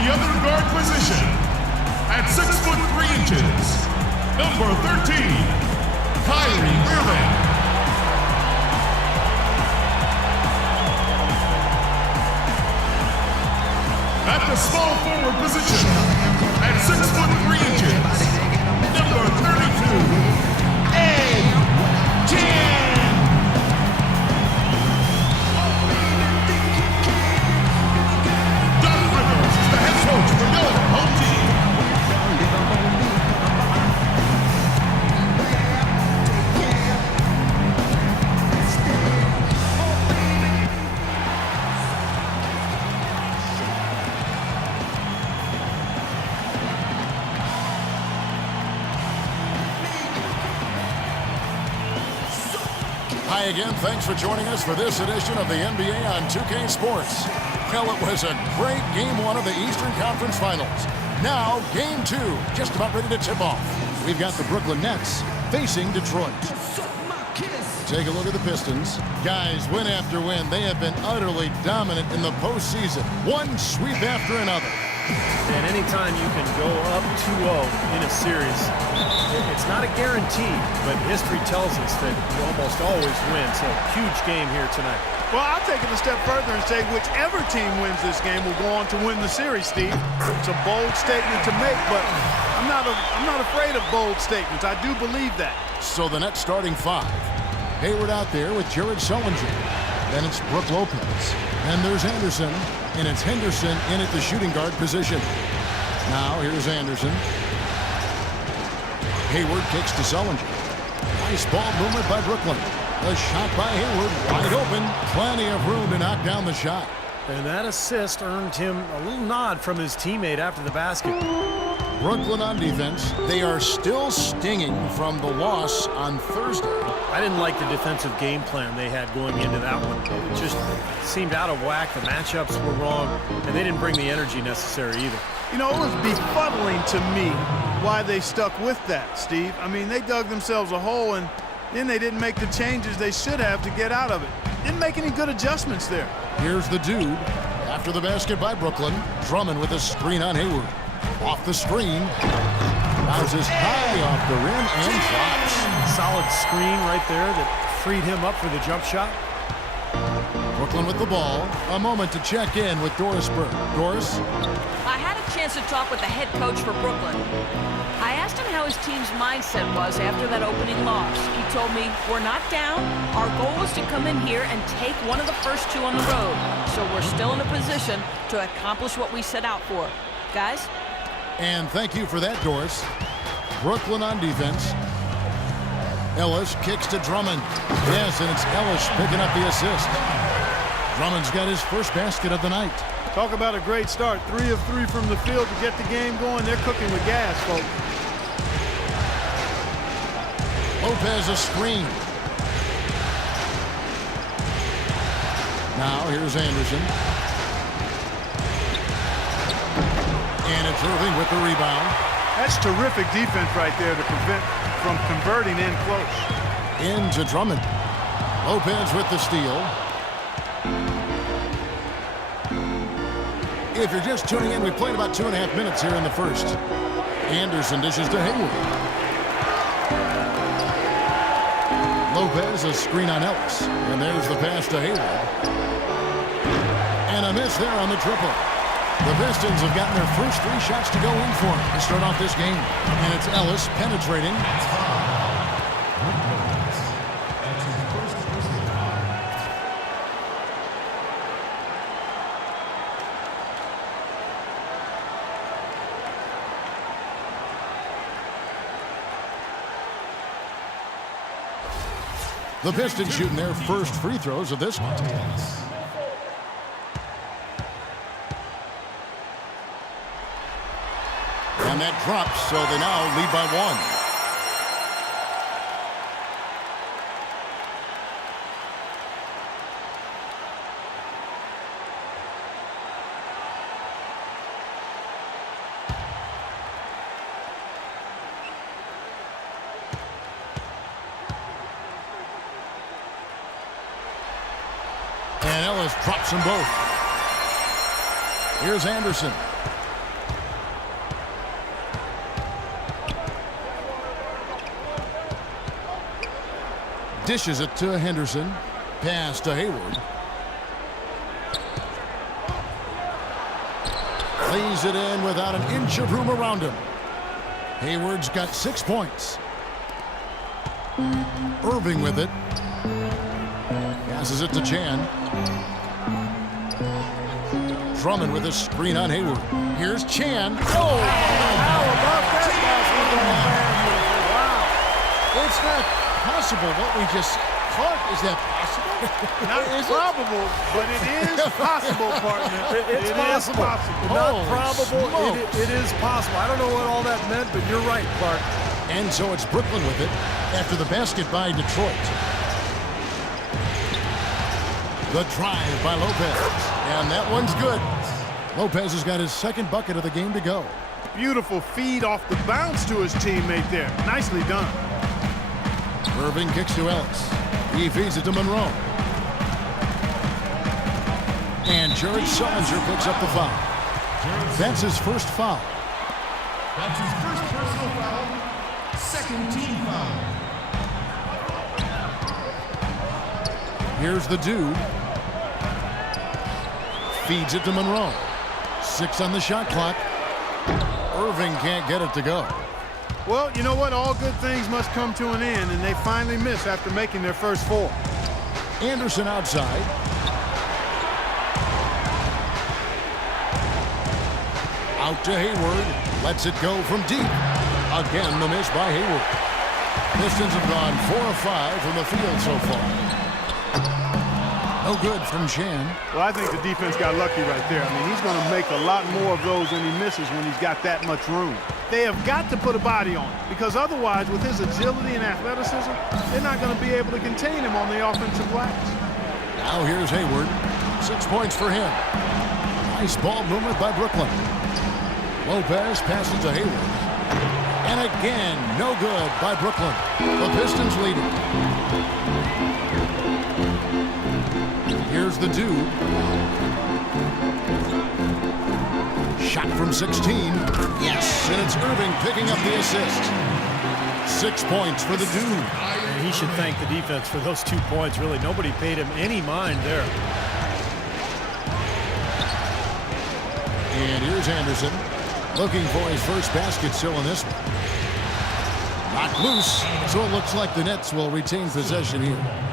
the other guard position, at 6 foot 3 inches, number 13, MyCareer. At the small forward position, at 6 foot 3 inches, number 32, A-10. Coach for your home team. Hi again, thanks for joining us for this edition of the NBA on 2K Sports. Well, it was a great Game 1 of the Eastern Conference Finals. Now, Game 2, just about ready to tip off. We've got the Brooklyn Nets facing Detroit. Take a look at the Pistons. Guys, win after win, they have been utterly dominant in the postseason. One sweep after another. And anytime you can go up 2-0 in a series, it's not a guarantee, but history tells us that you almost always win. So, huge game here tonight. Well, I'll take it a step further and say whichever team wins this game will go on to win the series, Steve. It's a bold statement to make, but I'm not afraid of bold statements. I do believe that. So the Nets starting 5. Hayward out there with Jared Sullinger. Then it's Brook Lopez. And there's Anderson. And it's Henderson in at the shooting guard position. Now here's Anderson. Hayward kicks to Sullinger. Nice ball movement by Brooklyn. A shot by Hayward, wide open. Plenty of room to knock down the shot. And that assist earned him a little nod from his teammate after the basket. Brooklyn on defense. They are still stinging from the loss on Thursday. I didn't like the defensive game plan they had going into that one. It just seemed out of whack. The matchups were wrong, and they didn't bring the energy necessary either. You know, it was befuddling to me why they stuck with that, Steve. I mean, they dug themselves a hole, and then they didn't make the changes they should have to get out of it. Didn't make any good adjustments there. Here's the dude. After the basket by Brooklyn, Drummond with a screen on Hayward. Off the screen. Bounces high off the rim and drops. Solid screen right there that freed him up for the jump shot. Brooklyn with the ball. A moment to check in with Doris Burke. Doris? I had a chance to talk with the head coach for Brooklyn. I asked him how his team's mindset was after that opening loss. He told me, we're not down. Our goal is to come in here and take one of the first 2 on the road. So we're still in a position to accomplish what we set out for. Guys? And thank you for that, Doris. Brooklyn on defense. Ellis kicks to Drummond. Yes, and it's Ellis picking up the assist. Drummond's got his first basket of the night. Talk about a great start. 3 of 3 from the field to get the game going. They're cooking with gas, folks. Lopez a screen. Now here's Anderson. And it's Irving with the rebound. That's terrific defense right there to prevent from converting in close. Into Drummond. Lopez with the steal. If you're just tuning in, we played about 2.5 minutes here in the first. Anderson dishes to Hayward. Lopez a screen on Ellis. And there's the pass to Hayward. And a miss there on the triple. The Pistons have gotten their first 3 shots to go in for them to start off this game. And it's Ellis penetrating. The Pistons shooting their first free throws of this one. And that drops, so they now lead by 1. And Ellis drops them both. Here's Anderson. Dishes it to Henderson. Pass to Hayward. Lays it in without an inch of room around him. Hayward's got 6 points. Irving with it. Passes it to Chan. Drummond with a screen on Hayward. Here's Chan. Oh! How about that basketball, man? Wow. It's not possible what we just caught. Is that possible? Not probable, but it is possible, partner. It's possible. Not probable. It is possible. I don't know what all that meant, but you're right, Clark. And so it's Brooklyn with it after the basket by Detroit. The drive by Lopez. And that one's good. Lopez has got his second bucket of the game to go. Beautiful feed off the bounce to his teammate there. Nicely done. Irving kicks to Ellis. He feeds it to Monroe. And Jared Sullinger picks up the foul. That's his first foul. That's his first personal foul. Second team foul. Here's the dude. Feeds it to Monroe. 6 on the shot clock. Irving can't get it to go. Well, you know what? All good things must come to an end, and they finally miss after making their first 4. Anderson outside. Out to Hayward. Lets it go from deep. Again, the miss by Hayward. Pistons have gone 4 of 5 from the field so far. No good from Chan. Well, I think the defense got lucky right there. I mean, he's going to make a lot more of those than he misses when he's got that much room. They have got to put a body on him, because otherwise, with his agility and athleticism, they're not going to be able to contain him on the offensive glass. Now here's Hayward. 6 points for him. Nice ball movement by Brooklyn. Lopez passes to Hayward. And again, no good by Brooklyn. The Pistons leading. Here's the dude. Shot from 16. Yes, and it's Irving picking up the assist. 6 points for the dude. And he should thank the defense for those 2 points. Really, nobody paid him any mind there. And here's Anderson, looking for his first basket still in this one. Knocked loose, so it looks like the Nets will retain possession here.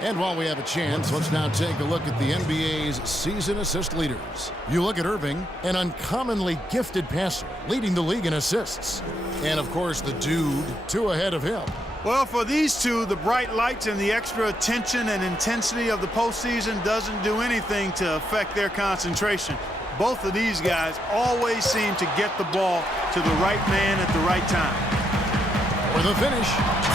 And while we have a chance, let's now take a look at the NBA's season assist leaders. You look at Irving, an uncommonly gifted passer, leading the league in assists. And of course, the dude, 2 ahead of him. Well, for these two, the bright lights and the extra attention and intensity of the postseason doesn't do anything to affect their concentration. Both of these guys always seem to get the ball to the right man at the right time. For the finish,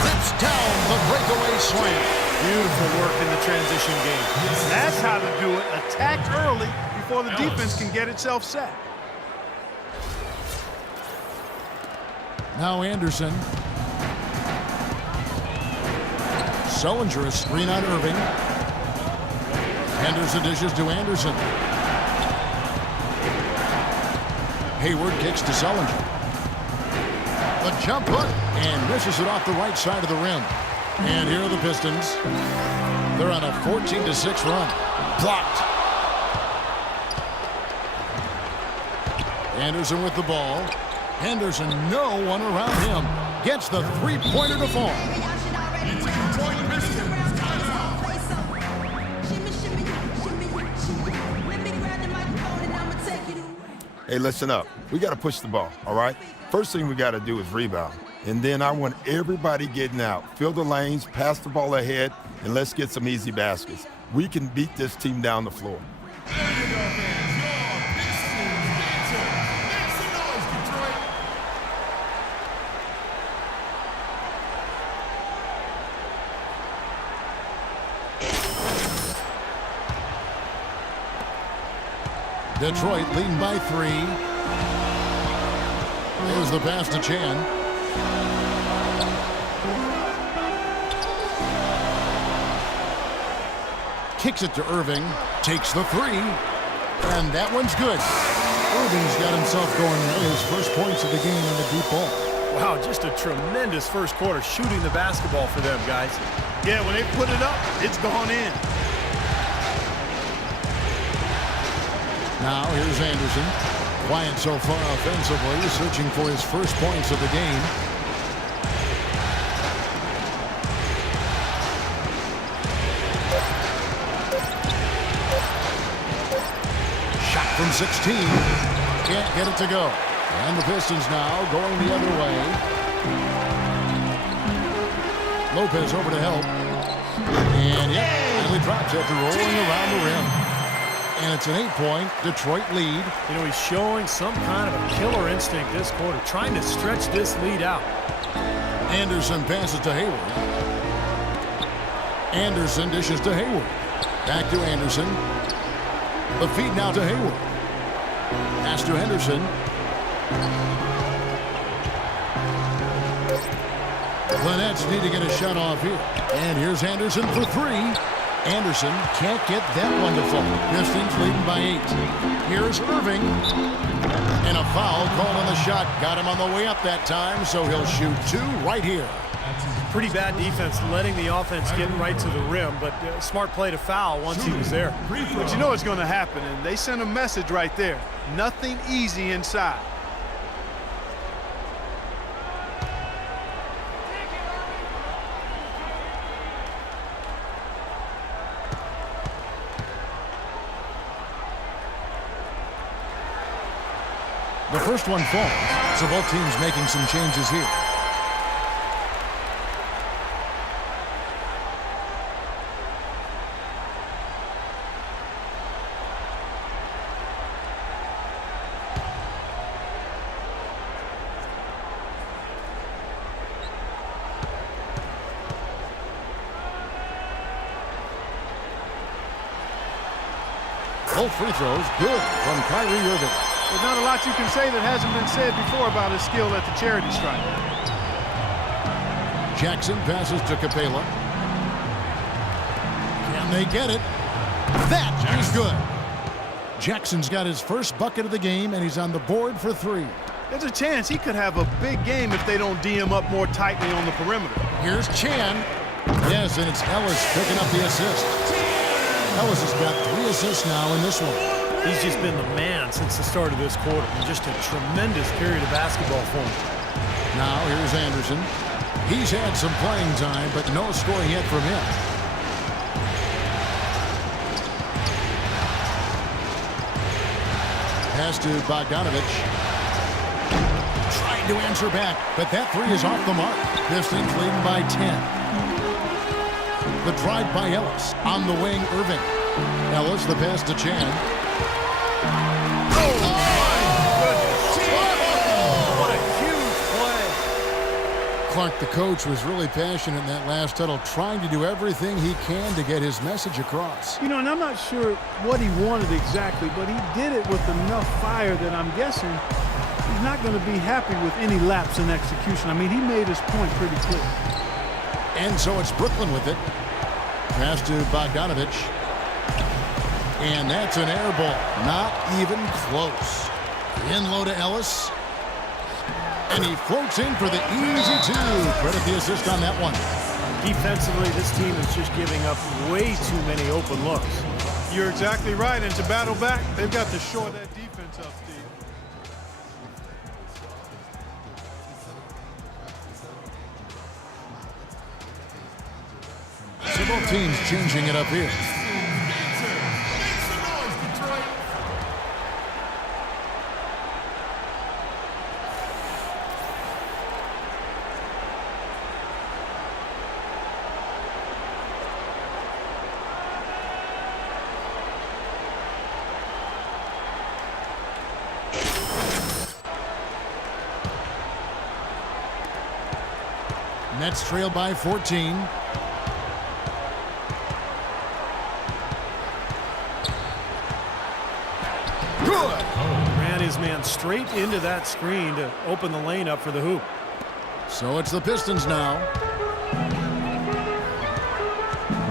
zips down the breakaway slam. Beautiful work in the transition game. That's how to do it. Attack early before the defense can get itself set. Now Anderson. Sullinger a screen on Irving. Henderson dishes to Anderson. Hayward kicks to Sullinger. The jump hook and misses it off the right side of the rim. And here are the Pistons. They're on a 14-6 run. Blocked. Anderson with the ball. Henderson, no one around him. Gets the three-pointer to fall. Hey, listen up. We got to push the ball, all right? First thing we got to do is rebound. And then I want everybody getting out. Fill the lanes, pass the ball ahead, and let's get some easy baskets. We can beat this team down the floor. There you go, fans. Your Pistons answer. Make some noise, Detroit. Detroit leading by 3. There's the pass to Chan. Kicks it to Irving. Takes the 3. And that one's good. Irving's got himself going with his first points of the game in the deep ball. Wow, just a tremendous first quarter shooting the basketball for them, guys. Yeah, when they put it up, it's gone in. Now here's Anderson. Quiet so far offensively, searching for his first points of the game. Shot from 16. Can't get it to go. And the Pistons now going the other way. Lopez over to help. And yep, finally drops after rolling around the rim. And it's an 8-point Detroit lead. You know, he's showing some kind of a killer instinct this quarter, trying to stretch this lead out. Anderson passes to Hayward. Anderson dishes to Hayward. Back to Anderson. The feed now to Hayward. Pass to Henderson. The Nets need to get a shot off here. And here's Anderson for 3. Anderson can't get that one to fall. Pistons leading by 8. Here's Irving. And a foul called on the shot. Got him on the way up that time, so he'll shoot 2 right here. Pretty bad defense letting the offense get right to the rim, but smart play to foul once he was there. But you know what's going to happen, and they sent a message right there. Nothing easy inside. The first one falls, so both teams making some changes here. Both free throws good from Kyrie Irving. There's not a lot you can say that hasn't been said before about his skill at the charity stripe. Jackson passes to Capela. Can they get it? That is good. Jackson's got his first bucket of the game, and he's on the board for 3. There's a chance he could have a big game if they don't D him up more tightly on the perimeter. Here's Chan. Yes, and it's Ellis picking up the assist. Ellis has got 3 assists now in this one. He's just been the man since the start of this quarter. And just a tremendous period of basketball for him. Now here's Anderson. He's had some playing time, but no score yet from him. Pass to Bogdanovich. Trying to answer back, but that 3 is off the mark. Pistons leading by 10. The drive by Ellis. On the wing, Irving. Ellis, the pass to Chan. What a huge play. Clark, the coach, was really passionate in that last huddle, trying to do everything he can to get his message across. You know, and I'm not sure what he wanted exactly, but he did it with enough fire that I'm guessing he's not going to be happy with any lapse in execution. I mean, he made his point pretty clear. And so it's Brooklyn with it. Pass to Bogdanovich. And that's an air ball. Not even close. In low to Ellis. And he floats in for the easy 2. Credit the assist on that one. Defensively, this team is just giving up way too many open looks. You're exactly right, and to battle back, they've got to shore that defense up, Steve. So both teams changing it up here. Nets trail by 14. Good. Ran his man straight into that screen to open the lane up for the hoop. So it's the Pistons now.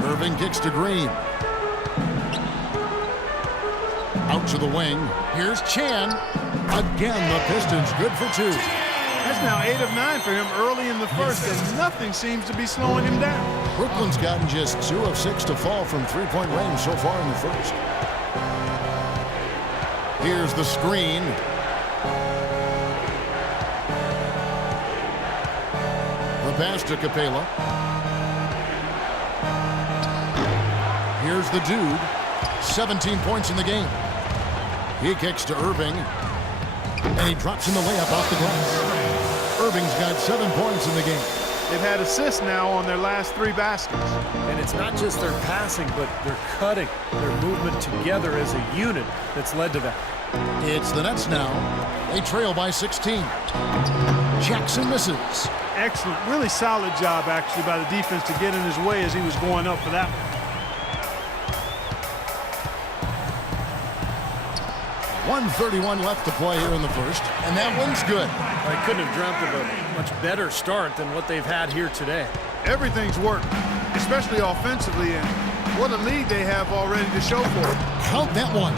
Irving kicks to Green. Out to the wing. Here's Chan. Again, the Pistons good for 2. That It's now 8 of 9 for him early in the first, and nothing seems to be slowing him down. Brooklyn's gotten just 2 of 6 to fall from three-point range so far in the first. Here's the screen. The pass to Capela. Here's the dude. 17 points in the game. He kicks to Irving. And he drops in the layup off the glass. Irving's got 7 points in the game. They've had assists now on their last 3 baskets. And it's not just their passing, but their cutting, their movement together as a unit that's led to that. It's the Nets now. They trail by 16. Jackson misses. Excellent, really solid job actually by the defense to get in his way as he was going up for that one. 1:31 left to play here in the first, and that one's good. I couldn't have dreamt of a much better start than what they've had here today. Everything's worked, especially offensively, and what a lead they have already to show for it. Count that one.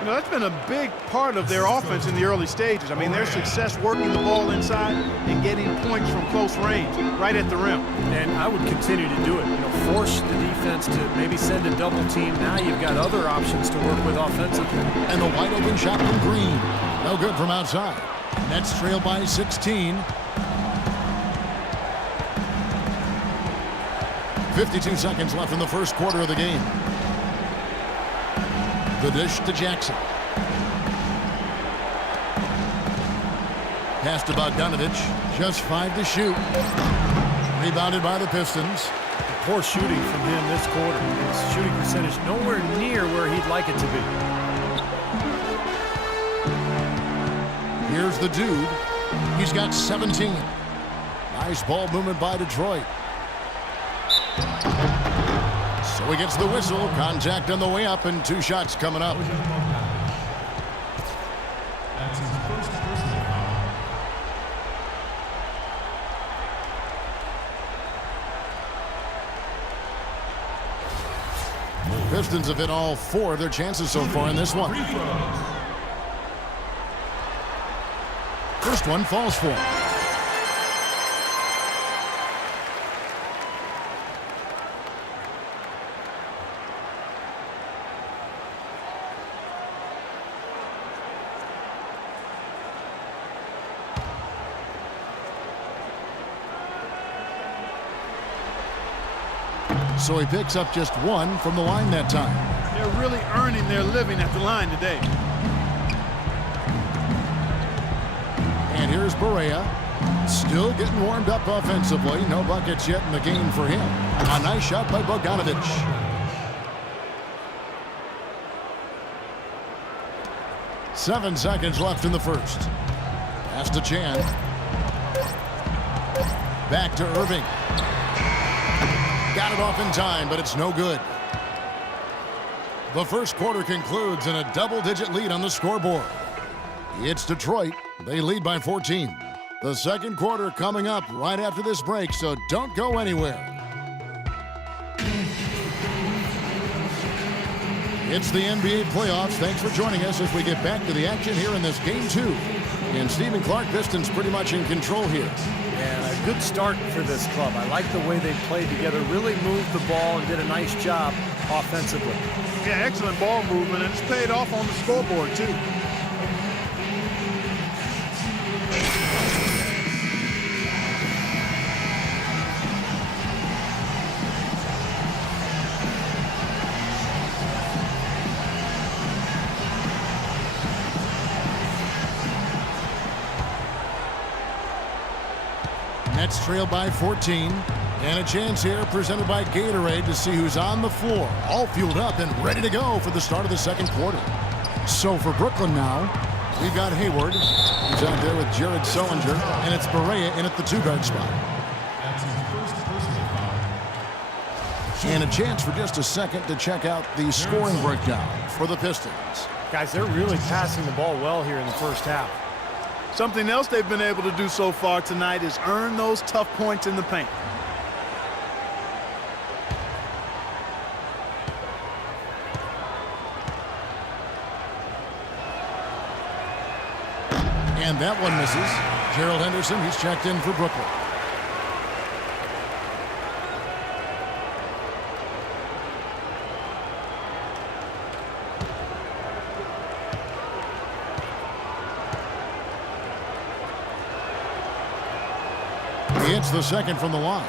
You know, that's been a big part of their offense in the early stages. I mean, their success working the ball inside and getting points from close range, right at the rim. And I would continue to do it. You know, force the defense to maybe send a double team. Now you've got other options to work with offensively. And the wide open shot from Green. No good from outside. Nets trail by 16. 52 seconds left in the first quarter of the game. The dish to Jackson. Pass to Bogdanovich. Just 5 to shoot. Rebounded by the Pistons. Poor shooting from him this quarter. His shooting percentage nowhere near where he'd like it to be. Here's the dude. He's got 17. Nice ball movement by Detroit. So he gets the whistle. Contact on the way up, and 2 shots coming up. That's his first personal foul. Pistons have hit all 4 of their chances so far in this one. First one falls for him. So he picks up just 1 from the line that time. They're really earning their living at the line today. And here's Barea. Still getting warmed up offensively. No buckets yet in the game for him. A nice shot by Bogdanovich. Seven seconds left in the first. Pass to Chan. Back to Irving. Got it off in time, but it's no good. The first quarter concludes in a double-digit lead on the scoreboard. It's Detroit. They lead by 14. The second quarter coming up right after this break, so don't go anywhere. It's the NBA playoffs. Thanks for joining us as we get back to the action here in this Game 2. And Stephen Clark, Pistons pretty much in control here. And a good start for this club. I like the way they played together, really moved the ball and did a nice job offensively. Yeah, excellent ball movement, and it's paid off on the scoreboard, too. Nets trail by 14. And a chance here presented by Gatorade to see who's on the floor. All fueled up and ready to go for the start of the second quarter. So for Brooklyn now, we've got Hayward. He's out there with Jared Sullinger. And it's Barea in at the 2-guard spot. That's his first personal foul. And a chance for just a second to check out the scoring breakdown for the Pistons. Guys, they're really passing the ball well here in the first half. Something else they've been able to do so far tonight is earn those tough points in the paint. And that one misses. Gerald Henderson, he's checked in for Brooklyn. He hits the second from the line.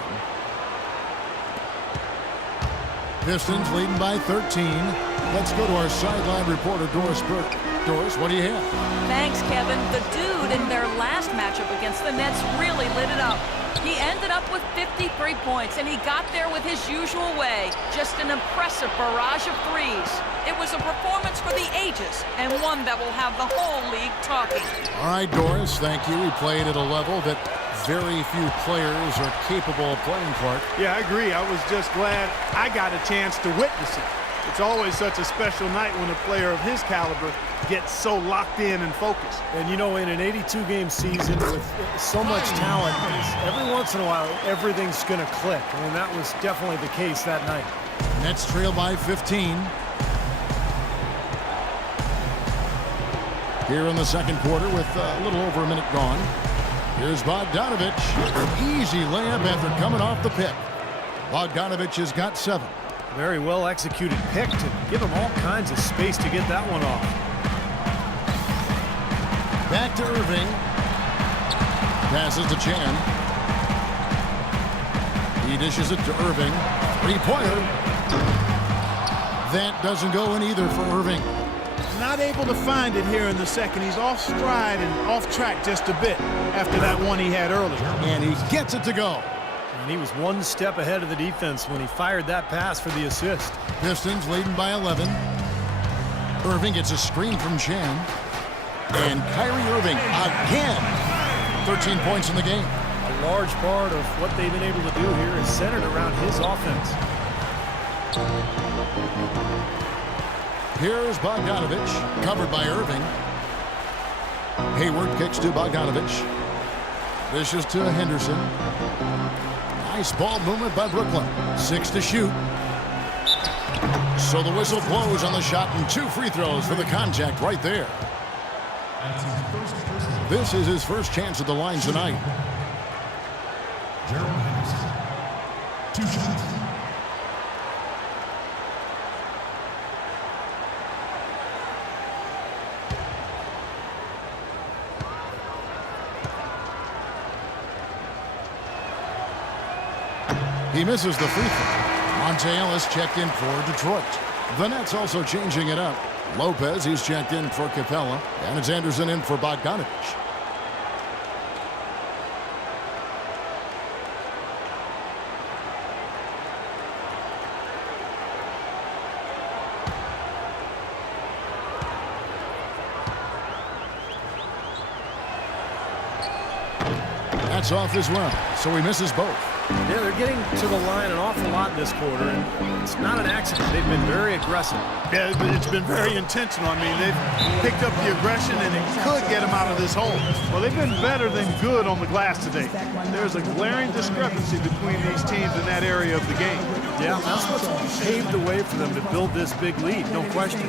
Pistons leading by 13. Let's go to our sideline reporter, Doris Burke. Doris, what do you have? Thanks, Kevin. The dude in their last matchup against the Nets really lit it up. He ended up with 53 points, and he got there with his usual way. Just an impressive barrage of threes. It was a performance for the ages, and one that will have the whole league talking. All right, Doris, thank you. We played at a level that very few players are capable of playing, Clark. Yeah, I agree. I was just glad I got a chance to witness it. It's always such a special night when a player of his caliber gets so locked in and focused. And, you know, in an 82-game season with so much talent, every once in a while, everything's going to click. I mean, that was definitely the case that night. Nets trail by 15. Here in the second quarter with a little over a minute gone. Here's Bogdanovich. Easy layup after coming off the pick. Bogdanovich has got 7. Very well executed pick to give him all kinds of space to get that one off. Back to Irving. Passes to Chan. He dishes it to Irving. Three-pointer. That doesn't go in either for Irving. Not able to find it here in the second. He's off stride and off track just a bit after that one he had earlier. And he gets it to go. And he was one step ahead of the defense when he fired that pass for the assist. Pistons leading by 11. Irving gets a screen from Chan. And Kyrie Irving again. 13 points in the game. A large part of what they've been able to do here is centered around his offense. Here's Bogdanovich, covered by Irving. Hayward kicks to Bogdanovich. Dishes to Henderson. Nice ball movement by Brooklyn. 6 to shoot. So the whistle blows on the shot and 2 free throws for the contact right there. This is his first chance at the line tonight. Gerald Henderson. 2 shots. He misses the free throw. Monte Ellis checked in for Detroit. The Nets also changing it up. Lopez, he's checked in for Capella. And it's Anderson in for Bogdanovich. That's off as well, so he misses both. Yeah, they're getting to the line an awful lot this quarter, and it's not an accident. They've been very aggressive. Yeah, it's been very intentional. I mean, they've picked up the aggression, and it could get them out of this hole. Well, they've been better than good on the glass today. There's a glaring discrepancy between these teams in that area of the game. Yeah, that's what's paved the way for them to build this big lead, no question.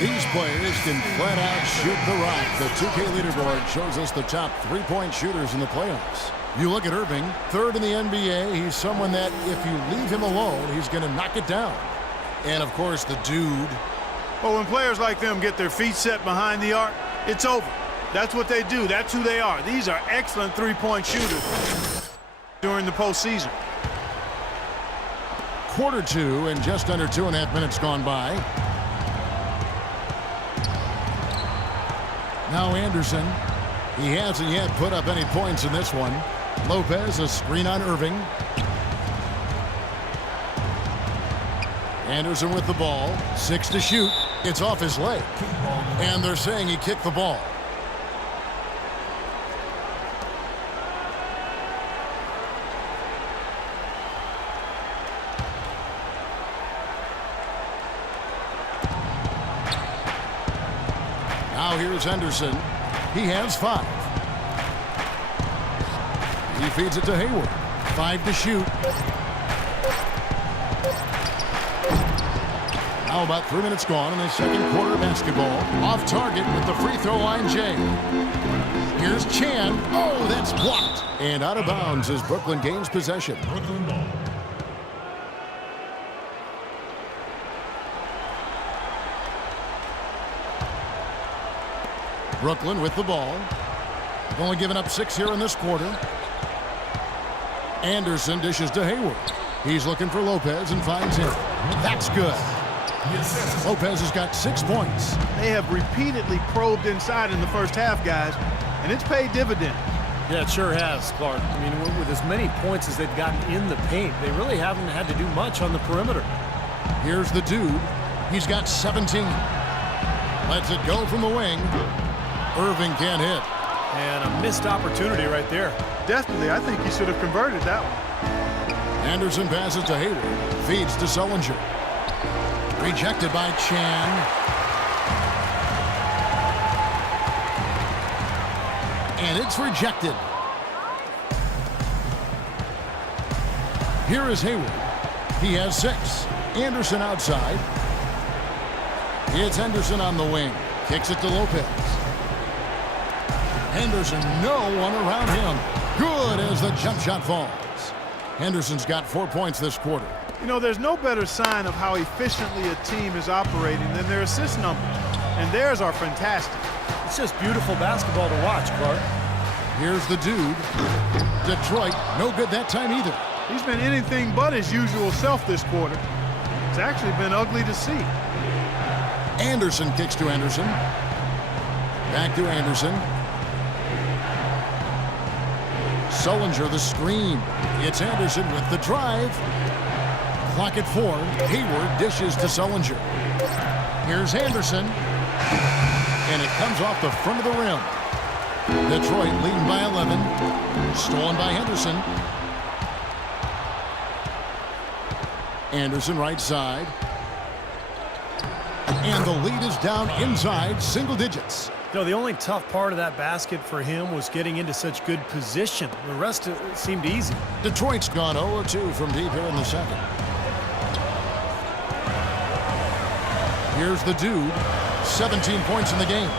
These players can flat out shoot the rock. The 2K leaderboard shows us the top three-point shooters in the playoffs. You look at Irving, third in the NBA. He's someone that if you leave him alone, he's going to knock it down. And, of course, the dude. Well, when players like them get their feet set behind the arc, it's over. That's what they do. That's who they are. These are excellent three-point shooters during the postseason. Quarter 2 and just under 2.5 minutes gone by. Now Anderson. He hasn't yet put up any points in this one. Lopez, a screen on Irving. Anderson with the ball. 6 to shoot. It's off his leg. And they're saying he kicked the ball. Now here's Henderson. He has 5. He feeds it to Hayward. 5 to shoot. Now about 3 minutes gone in the second quarter of basketball. Off target with the free throw line, Jay. Here's Chan. Oh, that's blocked. And out of bounds as Brooklyn gains possession. Brooklyn ball. Brooklyn with the ball. They've only given up 6 here in this quarter. Anderson dishes to Hayward. He's looking for Lopez and finds him. That's good. Lopez has got 6 points. They have repeatedly probed inside in the first half, guys, and it's paid dividends. Yeah, it sure has, Clark. I mean, with as many points as they've gotten in the paint, they really haven't had to do much on the perimeter. Here's the dude. He's got 17. Lets it go from the wing. Irving can't hit. And a missed opportunity right there. Definitely, I think he should have converted that one. Anderson passes to Hayward. Feeds to Sullinger. Rejected by Chan. And it's rejected. Here is Hayward. He has 6. Anderson outside. It's Henderson on the wing. Kicks it to Lopez. Henderson, no one around him. Good as the jump shot falls. Henderson's got 4 points this quarter. You know, there's no better sign of how efficiently a team is operating than their assist numbers. And theirs are fantastic. It's just beautiful basketball to watch, Clark. Here's the dude. Detroit, no good that time either. He's been anything but his usual self this quarter. It's actually been ugly to see. Anderson kicks to Anderson. Back to Anderson. Sullinger the screen. It's Anderson with the drive. Clock at 4. Hayward dishes to Sullinger. Here's Anderson. And it comes off the front of the rim. Detroit leading by 11. Stolen by Henderson. Anderson right side. And the lead is down inside single digits. You know, the only tough part of that basket for him was getting into such good position. The rest of it seemed easy. Detroit's gone 0-2 from deep here in the second. Here's the dude. 17 points in the game.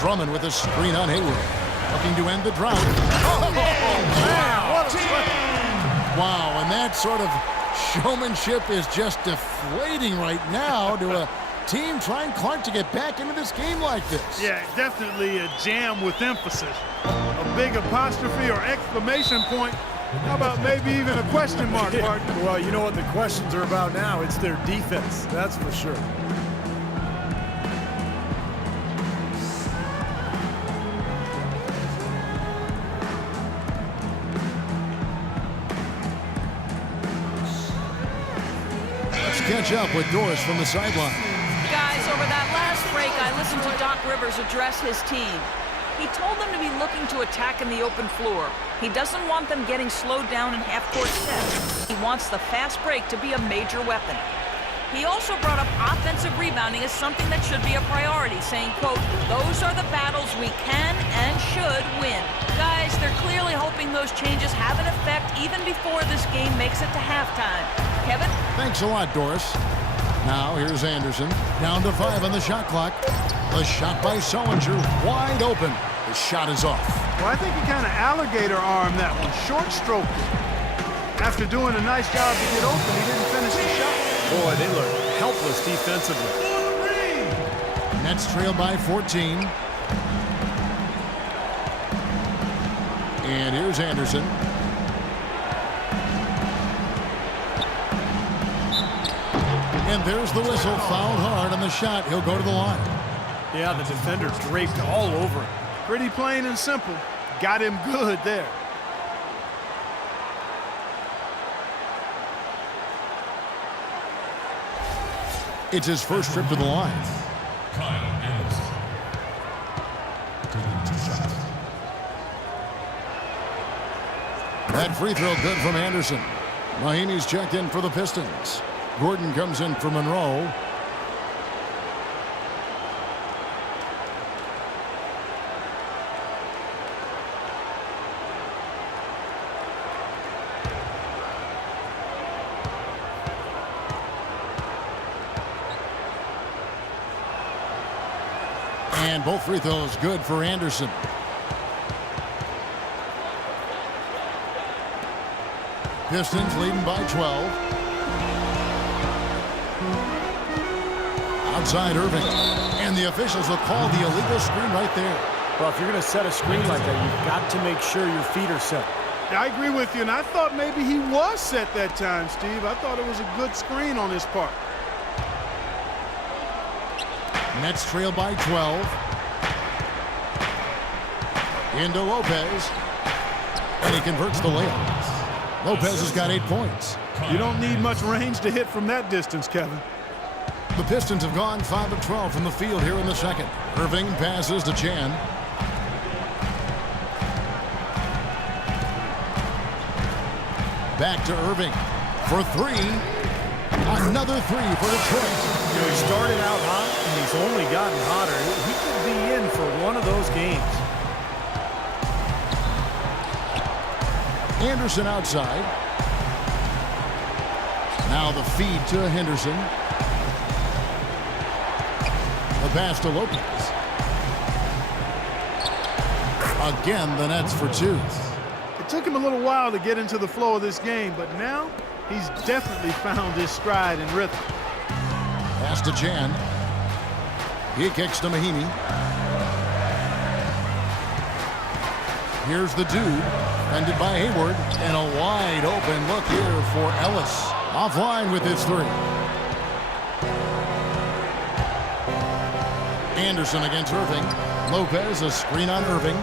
Drummond with a screen on Hayward. Looking to end the drought. Oh, wow. What a play. Wow, and that sort of showmanship is just deflating right now to a team trying, Clark, to get back into this game like this. Yeah, definitely a jam with emphasis. A big apostrophe or exclamation point. How about maybe even a question mark, Mark? Well, you know what the questions are about now. It's their defense, that's for sure. Let's catch up with Doris from the sideline. Guys, over that last break, I listened to Doc Rivers address his team. He told them to be looking to attack in the open floor. He doesn't want them getting slowed down in half-court sets. He wants the fast break to be a major weapon. He also brought up offensive rebounding as something that should be a priority, saying, quote, "Those are the battles we can and should win." Guys, they're clearly hoping those changes have an effect even before this game makes it to halftime. Kevin? Thanks a lot, Doris. Now here's Anderson. Down to 5 on the shot clock. The shot by Sullinger. Wide open. The shot is off. Well, I think he kind of alligator armed that one. Short stroked it. After doing a nice job to get open, he didn't finish the shot. Boy, they look helpless defensively. Nets trail by 14. And here's Anderson. And there's the whistle. Fouled hard on the shot. He'll go to the line. Yeah, the defender draped all over him. Pretty plain and simple. Got him good there. It's his first trip to the line. Kyle Anderson. Taking 2 shots. That free throw good from Anderson. Mahinmi's checked in for the Pistons. Gordon comes in for Monroe. And both free throws good for Anderson. Pistons leading by 12. Outside Irving. And the officials will call the illegal screen right there. Well, if you're going to set a screen like that, you've got to make sure your feet are set. I agree with you, and I thought maybe he was set that time, Steve. I thought it was a good screen on his part. Nets trail by 12. Into Lopez. And he converts the layup. Lopez has got 8 points. You don't need much range to hit from that distance, Kevin. The Pistons have gone 5 of 12 from the field here in the second. Irving passes to Chan. Back to Irving for 3. Another 3 for Detroit. You know, he started out hot, and he's only gotten hotter. He could be in for one of those games. Anderson outside. Now the feed to Henderson. The pass to Lopez. Again, the Nets for 2. It took him a little while to get into the flow of this game, but now he's definitely found his stride and rhythm. Pass to Chan. He kicks to Mahinmi. Here's the dude. Ended by Hayward. And a wide open look here for Ellis. Offline with his 3. Anderson against Irving. Lopez, a screen on Irving.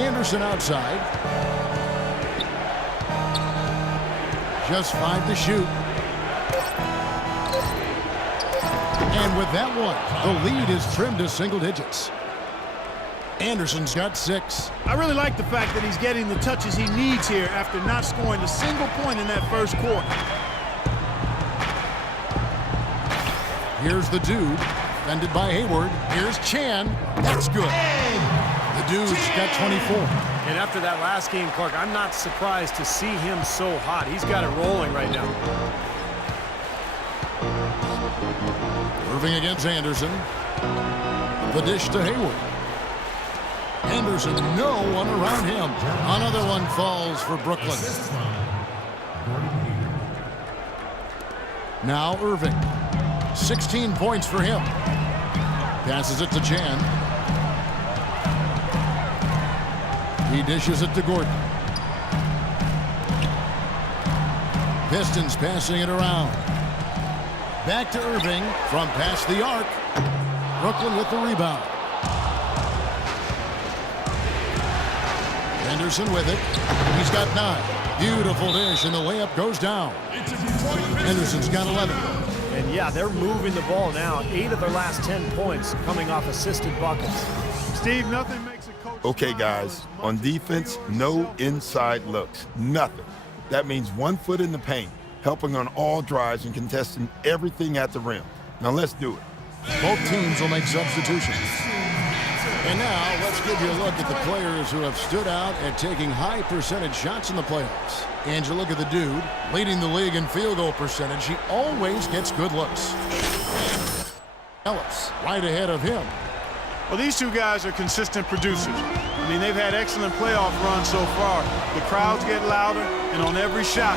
Anderson outside. Just 5 to shoot. And with that one, the lead is trimmed to single digits. Anderson's got 6. I really like the fact that he's getting the touches he needs here after not scoring a single point in that first quarter. Here's the dude. Defended by Hayward. Here's Chan. That's good. The dude's got 24. And after that last game, Clark, I'm not surprised to see him so hot. He's got it rolling right now. Irving against Anderson. The dish to Hayward. Anderson, no one around him. Another one falls for Brooklyn. Now Irving. 16 points for him. Passes it to Chan. He dishes it to Gordon. Pistons passing it around. Back to Irving from past the arc. Brooklyn with the rebound. Henderson with it. He's got 9. Beautiful dish, and the layup goes down. Henderson's got 11. And yeah, they're moving the ball now. 8 of their last 10 points coming off assisted buckets. Steve, nothing makes a coach... Okay, guys, on defense, no inside looks. Nothing. That means 1 foot in the paint, helping on all drives and contesting everything at the rim. Now let's do it. Both teams will make substitutions. And now let's give you a look at the players who have stood out at taking high percentage shots in the playoffs. And you look at the dude leading the league in field goal percentage. He always gets good looks. Ellis right ahead of him. Well, these two guys are consistent producers. I mean, they've had excellent playoff runs so far. The crowds get louder, and on every shot,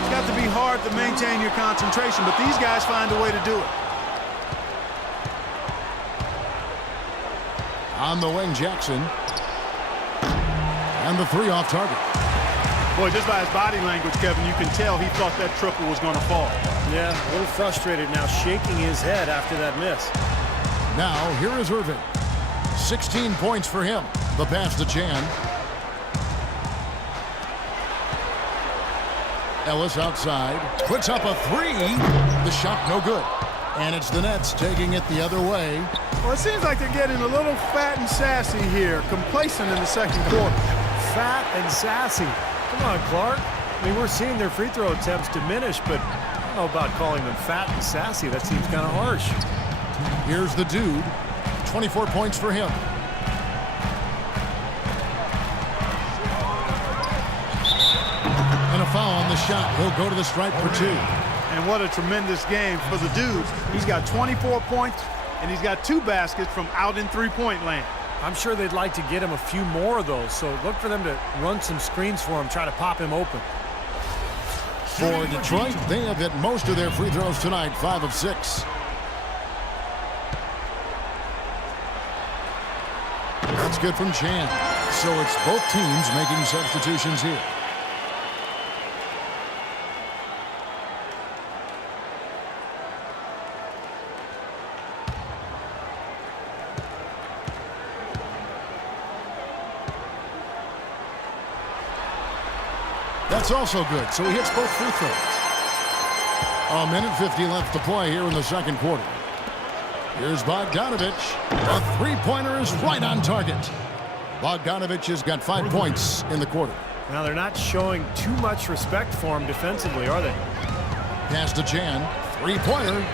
it's got to be hard to maintain your concentration, but these guys find a way to do it. On the wing, Jackson. And the 3 off target. Boy, just by his body language, Kevin, you can tell he thought that triple was going to fall. Yeah, a little frustrated now, shaking his head after that miss. Now, here is Irving. 16 points for him. The pass to Chan. Ellis outside. Puts up a 3. The shot no good. And it's the Nets taking it the other way. Well, it seems like they're getting a little fat and sassy here, complacent in the second quarter. Fat and sassy. Come on, Clark. I mean, we're seeing their free throw attempts diminish, but I don't know about calling them fat and sassy. That seems kind of harsh. Here's the dude. 24 points for him. And a foul on the shot. He'll go to the stripe for 2. And what a tremendous game for the dude. He's got 24 points, and he's got 2 baskets from out in three-point land. I'm sure they'd like to get him a few more of those, so look for them to run some screens for him, try to pop him open. For Detroit, they have hit most of their free throws tonight, 5 of 6. That's good from Chan. So it's both teams making substitutions here. That's also good, so he hits both free throws. A minute 50 left to play here in the second quarter. Here's Bogdanovich. The three-pointer is right on target. Bogdanovich has got 5 points in the quarter. Now, they're not showing too much respect for him defensively, are they? Pass to Chan. Three-pointer.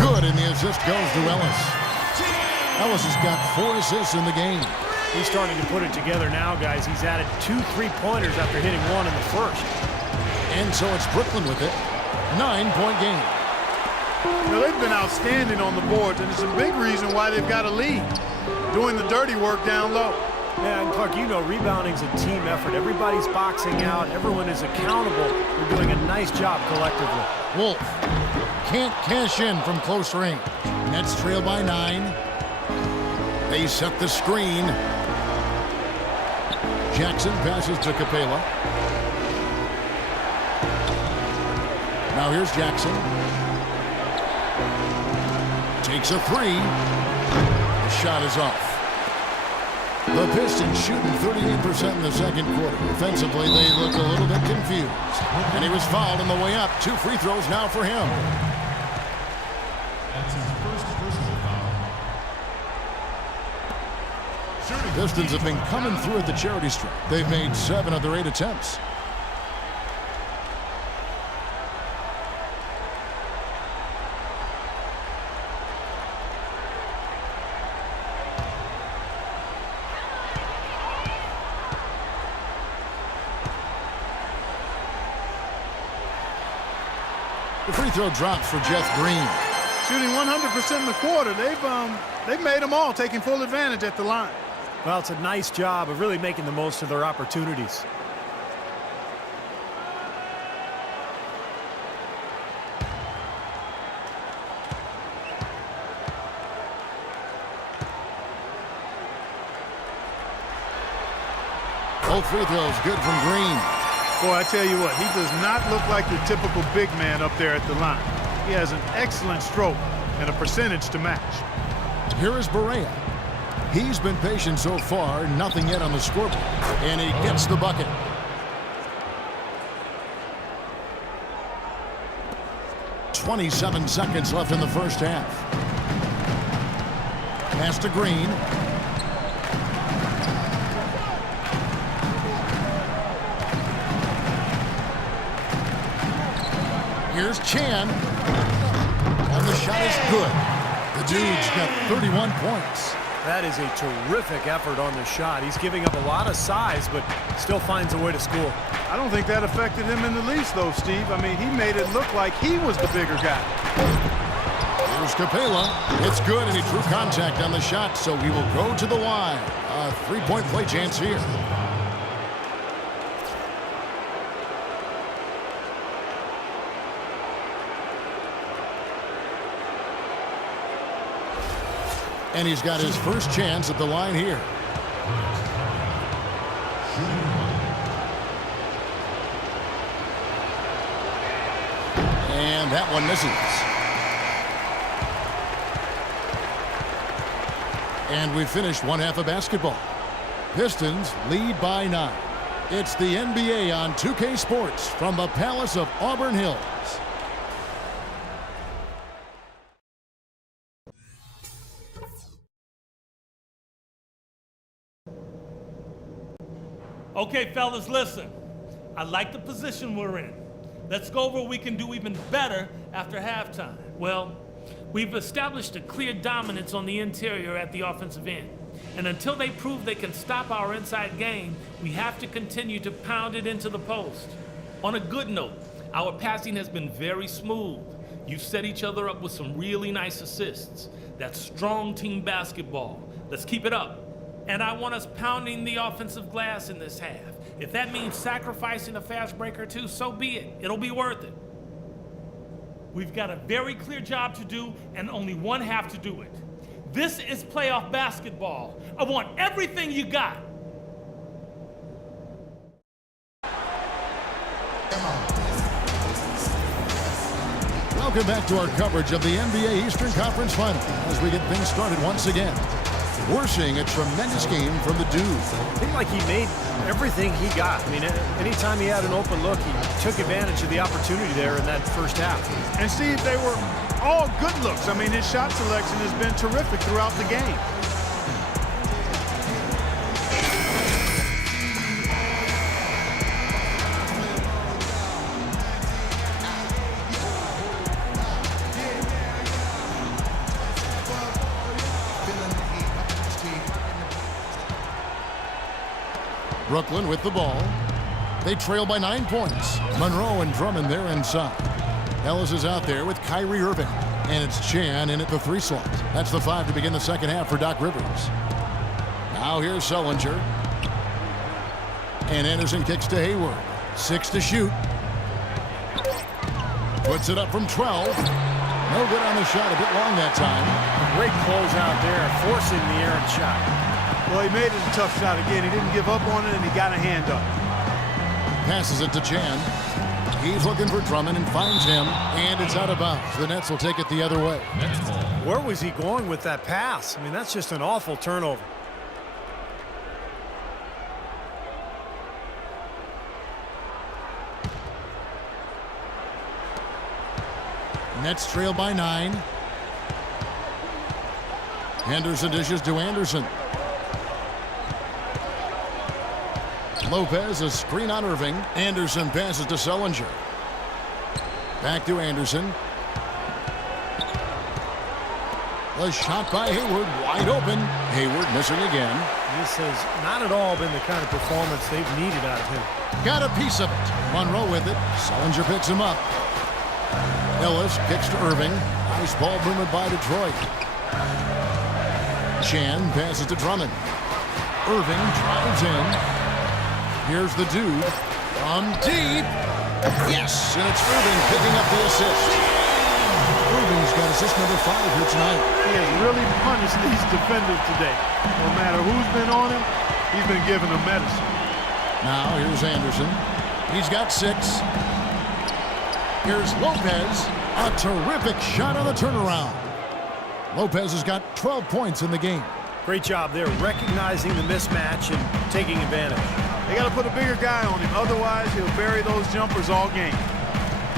Good, and the assist goes to Ellis. Ellis has got 4 assists in the game. He's starting to put it together now, guys. He's added 2 3-pointers after hitting 1 in the first. And so it's Brooklyn with it. 9-point game. Now, they've been outstanding on the boards, and it's a big reason why they've got a lead, doing the dirty work down low. Yeah, and Clark, you know rebounding's a team effort. Everybody's boxing out. Everyone is accountable. They're doing a nice job collectively. Wolf can't cash in from close range. Nets trail by 9. They set the screen. Jackson passes to Capela. Now here's Jackson. Takes a 3. The shot is off. The Pistons shooting 38% in the second quarter. Offensively, they look a little bit confused. And he was fouled on the way up. 2 free throws now for him. That's his first personal foul. Pistons have been coming through at the charity stripe. They've made 7 of their 8 attempts. The free throw drops for Jeff Green. Shooting 100% in the quarter. They've made them all, taking full advantage at the line. Well, it's a nice job of really making the most of their opportunities. Both free throws good from Green. Boy, I tell you what, he does not look like your typical big man up there at the line. He has an excellent stroke and a percentage to match. Here is Barea. He's been patient so far, nothing yet on the scoreboard. And he gets the bucket. .27 seconds left in the first half. Pass to Green. Here's Chan. And the shot is good. The dude's got 31 points. That is a terrific effort on the shot. He's giving up a lot of size, but still finds a way to score. I don't think that affected him in the least, though, Steve. I mean, he made it look like he was the bigger guy. Here's Capela. It's good, and he drew contact on the shot, so he will go to the line. A 3-point play chance here. And he's got his first chance at the line here. And that one misses. And we finished one half of basketball. Pistons lead by 9. It's the NBA on 2K Sports from the Palace of Auburn Hills. Okay, fellas, listen. I like the position we're in. Let's go over what we can do even better after halftime. Well, we've established a clear dominance on the interior at the offensive end. And until they prove they can stop our inside game, we have to continue to pound it into the post. On a good note, Our passing has been very smooth. You've set each other up with some really nice assists. That's strong team basketball. Let's keep it up. And I want us pounding the offensive glass in this half. If that means sacrificing a fast break or two, so be it. It'll be worth it. We've got a very clear job to do and only one half to do it. This is playoff basketball. I want everything you got. Welcome back to our coverage of the NBA Eastern Conference Final as we get things started once again. We're seeing a tremendous game from the dude. It seemed like he made everything he got. I mean, anytime he had an open look, he took advantage of the opportunity there in that first half. And Steve, they were all good looks. I mean, his shot selection has been terrific throughout the game. Brooklyn with the ball. They trail by 9 points. Monroe and Drummond there inside. Ellis is out there with Kyrie Irving. And it's Chan in at the 3 slot. That's the 5 to begin the second half for Doc Rivers. Now here's Sullinger. And Anderson kicks to Hayward. 6 to shoot. Puts it up from 12. No good on the shot. A bit long that time. Great closeout there, forcing the errant shot. Well, he made it a tough shot again. He didn't give up on it, and he got a hand up. Passes it to Chan. He's looking for Drummond and finds him, and it's out of bounds. The Nets will take it the other way. Where was he going with that pass? I mean, that's just an awful turnover. Nets trail by 9. Henderson dishes to Anderson. Lopez, a screen on Irving. Anderson passes to Sullinger. Back to Anderson. A shot by Hayward, wide open. Hayward missing again. This has not at all been the kind of performance they've needed out of him. Got a piece of it. Monroe with it. Sullinger picks him up. Ellis kicks to Irving. Nice ball movement by Detroit. Chan passes to Drummond. Irving drives in. Here's the dude from deep. Yes, and it's Irving picking up the assist. Irving's got assist number 5 here tonight. He has really punished these defenders today. No matter who's been on him, he's been giving them medicine. Now here's Anderson. He's got 6. Here's Lopez. A terrific shot on the turnaround. Lopez has got 12 points in the game. Great job there, recognizing the mismatch and taking advantage. They got to put a bigger guy on him. Otherwise, he'll bury those jumpers all game.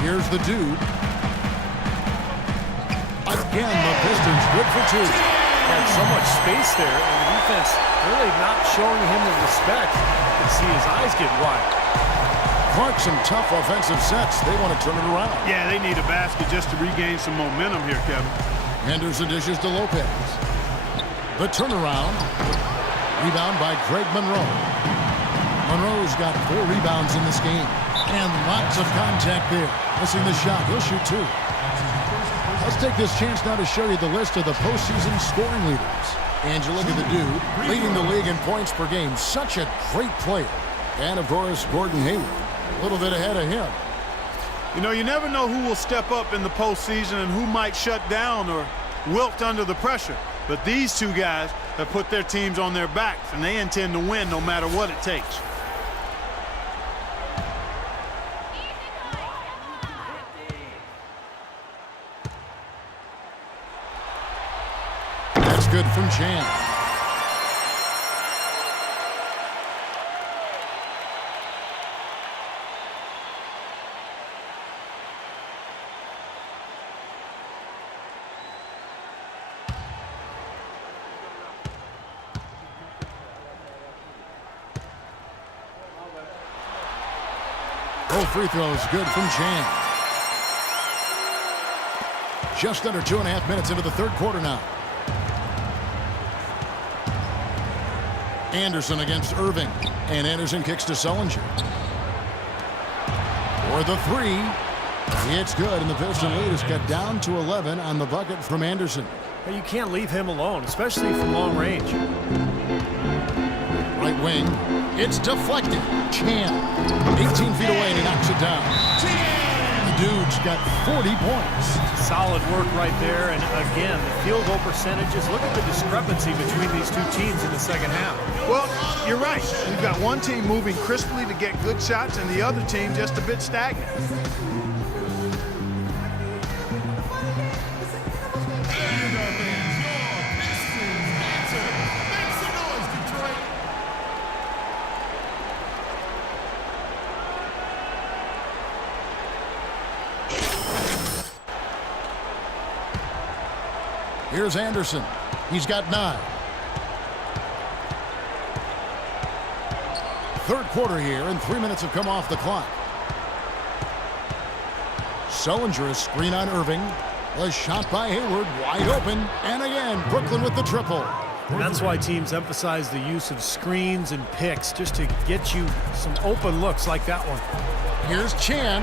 Here's the dude. Again, the Pistons good for 2. Had so much space there, and the defense really not showing him the respect. You can see his eyes get wide. Clark, some tough offensive sets. They want to turn it around. Yeah, they need a basket just to regain some momentum here, Kevin. Henderson dishes to Lopez. The turnaround. Rebound by Greg Monroe. Monroe's got 4 rebounds in this game. And lots of contact there. Missing the shot. He'll shoot 2. Let's take this chance now to show you the list of the postseason scoring leaders. And you look at the dude leading the league in points per game. Such a great player. And, of course, Gordon Hayward. A little bit ahead of him. You know, you never know who will step up in the postseason and who might shut down or wilt under the pressure. But these 2 guys have put their teams on their backs, and they intend to win no matter what it takes. That's good from Chan. Both free throws good from Chan. Just under 2.5 minutes into the third quarter now. Anderson against Irving. And Anderson kicks to Sullinger. For the three. It's good, and the Piston lead is cut down to 11 on the bucket from Anderson. Well, you can't leave him alone, especially from long range. Right wing. It's deflected. Chan, 18 feet away, and he knocks it down. The dude's got 40 points. Solid work right there, and again, the field goal percentages. Look at the discrepancy between these two teams in the second half. Well, you're right. You've got one team moving crisply to get good shots, and the other team just a bit stagnant. Here's Anderson. He's got 9. Third quarter here, and 3 minutes have come off the clock. Sullinger, a screen on Irving. A shot by Hayward, wide open. And again, Brooklyn with the triple. And that's why teams emphasize the use of screens and picks, just to get you some open looks like that one. Here's Chan.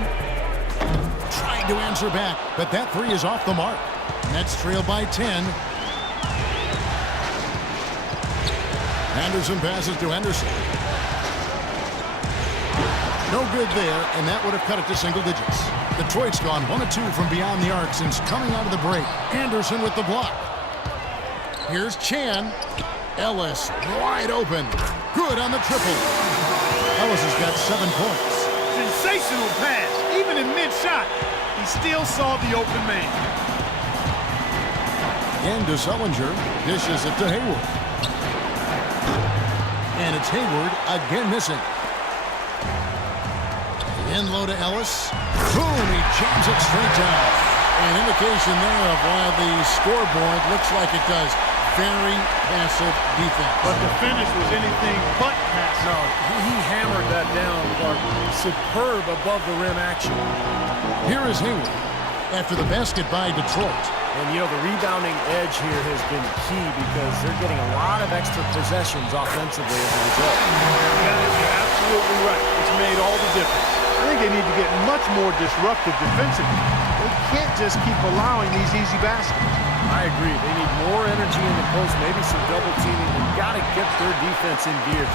Trying to answer back, but that three is off the mark. Nets trail by 10. Anderson passes to Henderson. No good there, and that would have cut it to single digits. Detroit's gone 1 of 2 from beyond the arc since coming out of the break. Anderson with the block. Here's Chan. Ellis wide open. Good on the triple. Ellis has got 7 points. Sensational pass. Even in mid-shot, he still saw the open man. And to Sullinger, dishes it to Hayward. And it's Hayward again missing. In low to Ellis. Boom, he jams it straight down. An indication there of why the scoreboard looks like it does. Very passive defense. But the finish was anything but passive. No, he hammered that down, Clark. Superb above the rim action. Here is Hayward after the basket by Detroit. And, you know, the rebounding edge here has been key because they're getting a lot of extra possessions offensively as a result. You're absolutely right. It's made all the difference. I think they need to get much more disruptive defensively. They can't just keep allowing these easy baskets. I agree. They need more energy in the post, maybe some double teaming. They've got to get their defense in gear.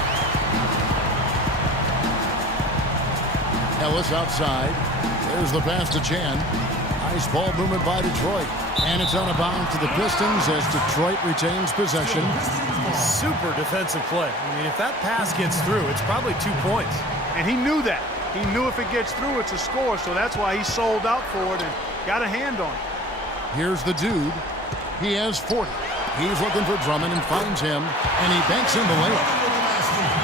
Ellis outside. There's the pass to Chan. Nice ball movement by Detroit. And it's out of bounds to the Pistons as Detroit retains possession. Super defensive play. I mean, if that pass gets through, it's probably 2 points. And he knew that. He knew if it gets through, it's a score, so that's why he sold out for it and got a hand on it. Here's the dude. He has 40. He's looking for Drummond and finds him, and he banks in the layup.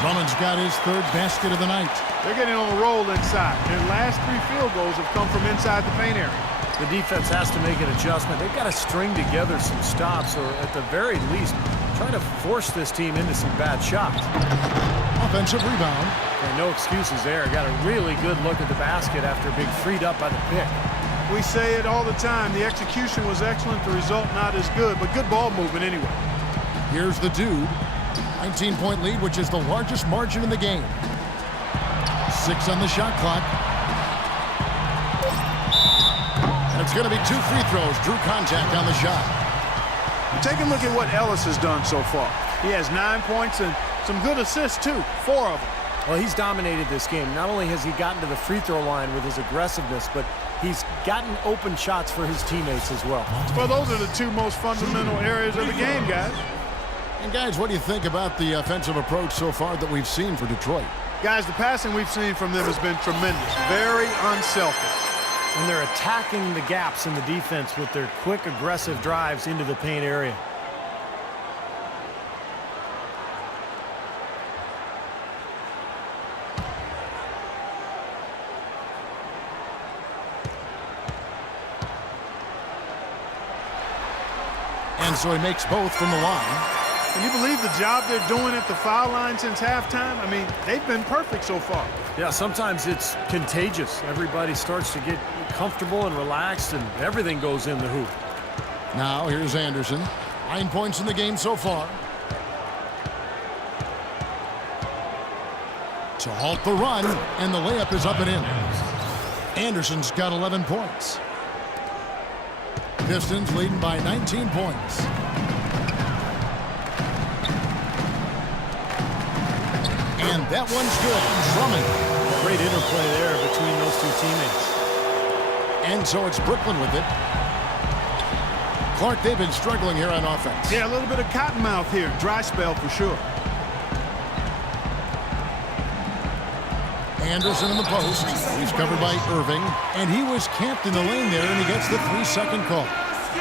Drummond's got his 3rd basket of the night. They're getting on a roll inside. Their last 3 field goals have come from inside the paint area. The defense has to make an adjustment. They've got to string together some stops, or at the very least, try to force this team into some bad shots. Offensive rebound. And no excuses there. Got a really good look at the basket after being freed up by the pick. We say it all the time. The execution was excellent. The result not as good, but good ball movement anyway. Here's the dude. 19-point lead, which is the largest margin in the game. 6 on the shot clock. And it's going to be 2 free throws. Drew contact on the shot. Take a look at what Ellis has done so far. He has 9 points and some good assists, too. 4 of them. Well, he's dominated this game. Not only has he gotten to the free throw line with his aggressiveness, but he's gotten open shots for his teammates as well. Well, those are the 2 most fundamental areas of the game, guys. And, guys, what do you think about the offensive approach so far that we've seen for Detroit? Guys, the passing we've seen from them has been tremendous. Very unselfish. And they're attacking the gaps in the defense with their quick, aggressive drives into the paint area. And so he makes both from the line. Can you believe the job they're doing at the foul line since halftime? I mean, they've been perfect so far. Yeah, sometimes it's contagious. Everybody starts to get comfortable and relaxed, and everything goes in the hoop. Now, here's Anderson. 9 points in the game so far. To halt the run, and the layup is up and in. Anderson's got 11 points. Pistons leading by 19 points. And that one's good. Drummond. Great interplay there between those two teammates. And so it's Brooklyn with it. Clark, they've been struggling here on offense. Yeah, a little bit of cottonmouth here. Dry spell for sure. Anderson in the post. He's covered by Irving. And he was camped in the lane there, and he gets the 3-second call.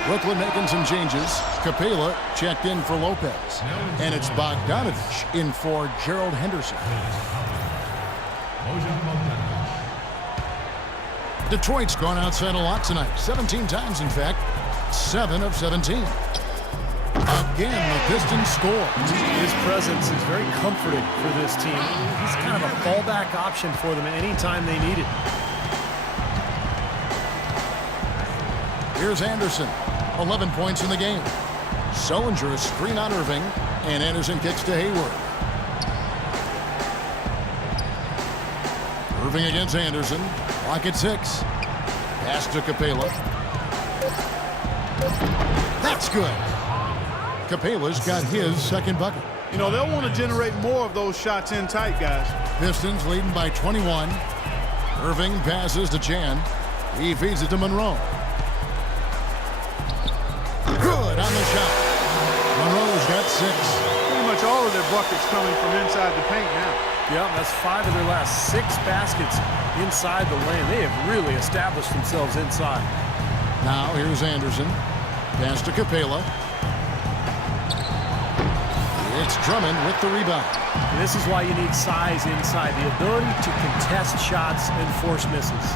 Brooklyn making some changes. Capela checked in for Lopez. And it's Bogdanovich in for Gerald Henderson. Detroit's gone outside a lot tonight. 17 times, in fact. 7 of 17. Again, the Pistons score. His presence is very comforting for this team. He's kind of a fallback option for them anytime they need it. Here's Anderson. 11 points in the game. Sullinger a screen on Irving, and Anderson kicks to Hayward. Irving against Anderson. Clock at 6. Pass to Capela. That's good. Capela's got his second bucket. You know, they'll want to generate more of those shots in tight, guys. Pistons leading by 21. Irving passes to Chan. He feeds it to Monroe. Good on the shot. Monroe's got 6. Pretty much all of their buckets coming from inside the paint now. Yeah, that's 5 of their last 6 baskets inside the lane. They have really established themselves inside. Now here's Anderson. Pass to Capela. It's Drummond with the rebound. And this is why you need size inside. The ability to contest shots and force misses.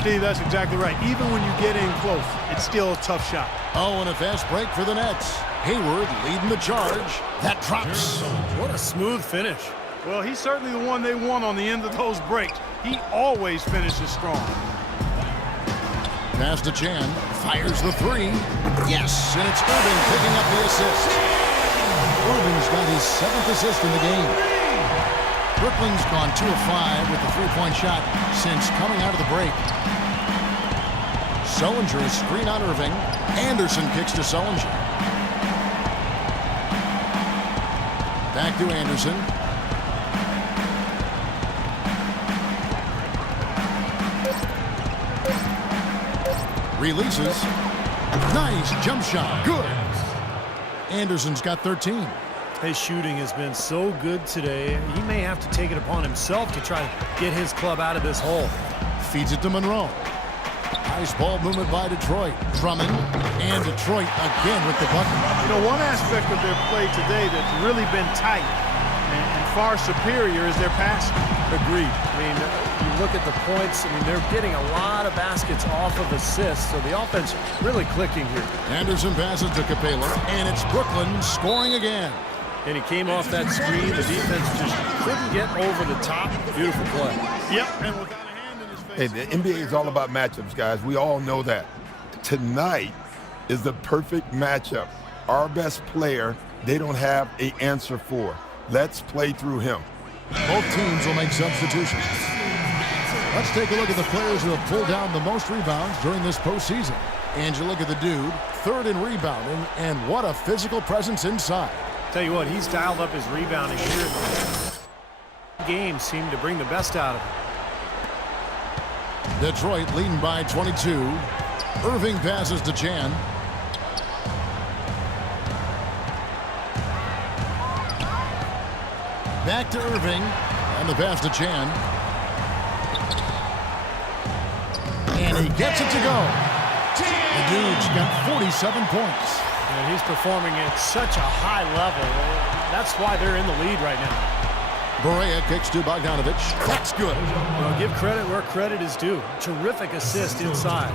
Steve, that's exactly right. Even when you get in close, it's still a tough shot. Oh, and a fast break for the Nets. Hayward leading the charge. That drops. What a smooth finish. Well, he's certainly the one they want on the end of those breaks. He always finishes strong. Pass to Chan. Fires the 3. Yes, and it's Irving picking up the assist. Irving's got his 7th assist in the game. Brooklyn's gone 2 of 5 with the 3-point shot since coming out of the break. Sullinger a screen on Irving. Anderson kicks to Sullinger. Back to Anderson. Releases. Nice jump shot. Good. Anderson's got 13. His shooting has been so good today. He may have to take it upon himself to try to get his club out of this hole. Feeds it to Monroe. Nice ball movement by Detroit. Drummond, and Detroit again with the bucket. You know, one aspect of their play today that's really been tight and far superior is their passing. Agreed. I mean, you look at the points, I mean, they're getting a lot of baskets off of assists, so the offense really clicking here. Anderson passes to Capela, and it's Brooklyn scoring again. And he came off that screen. The defense just couldn't get over the top. Beautiful play. Yep, and without a hand in his face. Hey, the NBA is all about matchups, guys. We all know that. Tonight is the perfect matchup. Our best player, they don't have an answer for. Let's play through him. Both teams will make substitutions. Let's take a look at the players who have pulled down the most rebounds during this postseason. And you look at the dude, 3rd in rebounding, and what a physical presence inside. Tell you what, he's dialed up his rebounding here. Games seem to bring the best out of him. Detroit leading by 22. Irving passes to Chan. Back to Irving, and the pass to Chan. And he gets it to go. The dude's got 47 points. And he's performing at such a high level. That's why they're in the lead right now. Barea kicks to Bogdanovich. That's good. Well, give credit where credit is due. Terrific assist inside.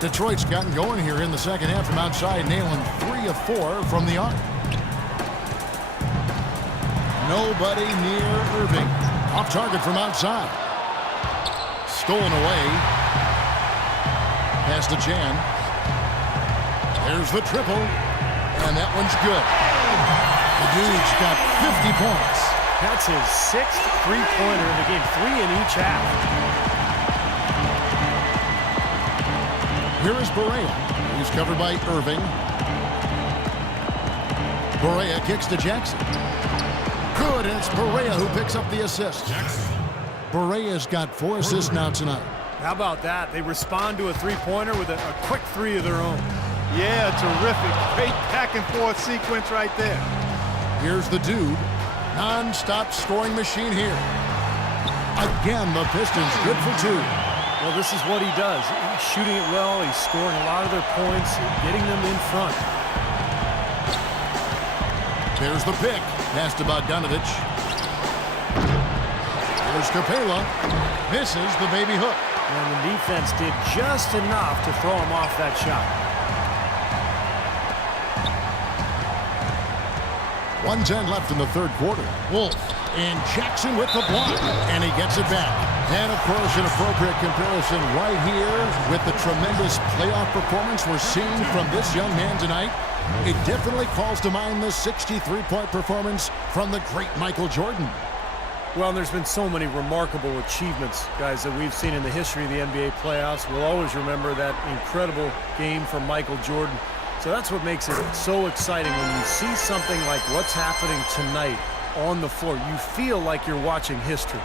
Detroit's gotten going here in the second half from outside, nailing 3 of 4 from the arc. Nobody near Irving. Off target from outside. Stolen away. Pass to Chan. There's the triple. And that one's good. The dude's got 50 points. That's his 6th three-pointer in the game. 3 in each half. Here is Barea. He's covered by Irving. Barea kicks to Jackson. Good, and it's Barea who picks up the assist. Barea's got 4 assists now tonight. How about that? They respond to a three-pointer with a quick three of their own. Yeah, terrific. Great back-and-forth sequence right there. Here's the dude. Non-stop scoring machine here. Again, the Pistons good for 2. Well, this is what he does. He's shooting it well. He's scoring a lot of their points, getting them in front. There's the pick. Pass to Bogdanovich. Here's Capela. Misses the baby hook. And the defense did just enough to throw him off that shot. 1:10 left in the third quarter. Wolf and Jackson with the block, and he gets it back. And, of course, an appropriate comparison right here with the tremendous playoff performance we're seeing from this young man tonight. It definitely calls to mind the 63-point performance from the great Michael Jordan. Well, there's been so many remarkable achievements, guys, that we've seen in the history of the NBA playoffs. We'll always remember that incredible game from Michael Jordan. So that's what makes it so exciting when you see something like what's happening tonight on the floor. You feel like you're watching history.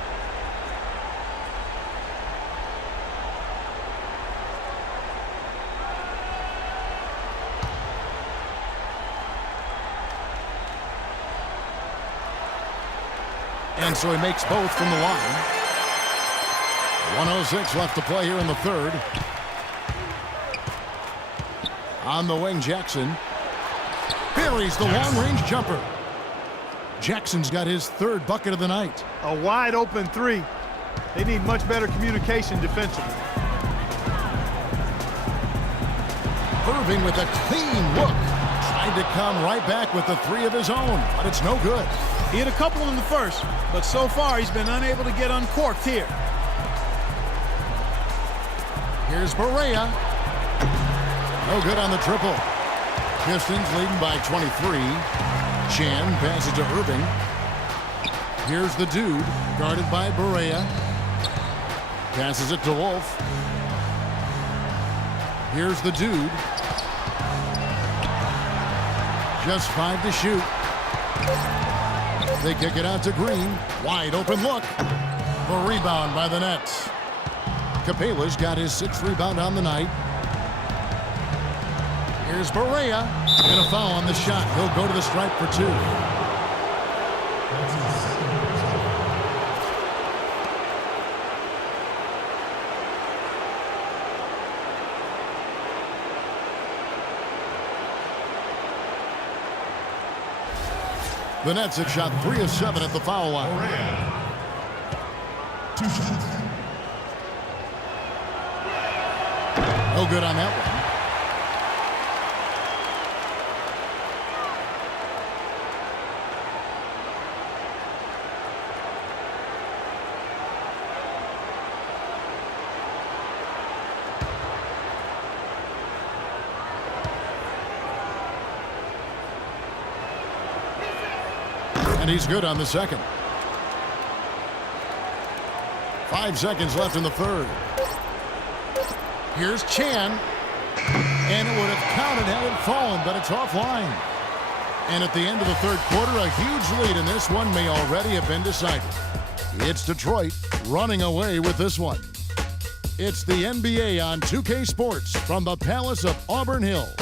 And so he makes both from the line. 1:06 left to play here in the third. On the wing, Jackson buries the long-range jumper. Jackson's got his third bucket of the night. A wide-open three. They need much better communication defensively. Irving with a clean look. Tried to come right back with the three of his own, but it's no good. He had a couple in the first, but so far he's been unable to get uncorked here. Here's Barea. No good on the triple. Pistons leading by 23. Chan passes to Irving. Here's the dude, guarded by Barea. Passes it to Wolf. Here's the dude. Just 5 to shoot. They kick it out to Green. Wide open look. The rebound by the Nets. Capela's got his 6th rebound on the night. Here's Barea. And a foul on the shot. He'll go to the stripe for 2. The Nets have shot 3 of 7 at the foul line. 2 shots. No good on that one. And he's good on the second. 5 seconds left in the third. Here's Chan. And it would have counted had it fallen, but it's offline. And at the end of the third quarter, a huge lead in this one may already have been decided. It's Detroit running away with this one. It's the NBA on 2K Sports from the Palace of Auburn Hills.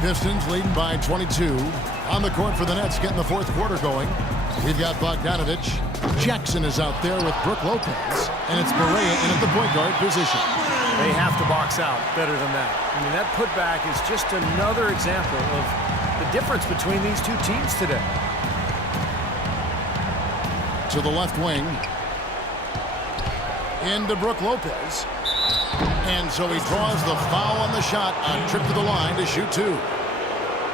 Pistons leading by 22. On the court for the Nets, getting the fourth quarter going. We've got Bogdanovich. Jackson is out there with Brook Lopez. And it's Barea in at the point guard position. They have to box out better than that. I mean, that putback is just another example of the difference between these two teams today. To the left wing. Into Brook Lopez. And so he draws the foul on the shot on trip to the line to shoot 2.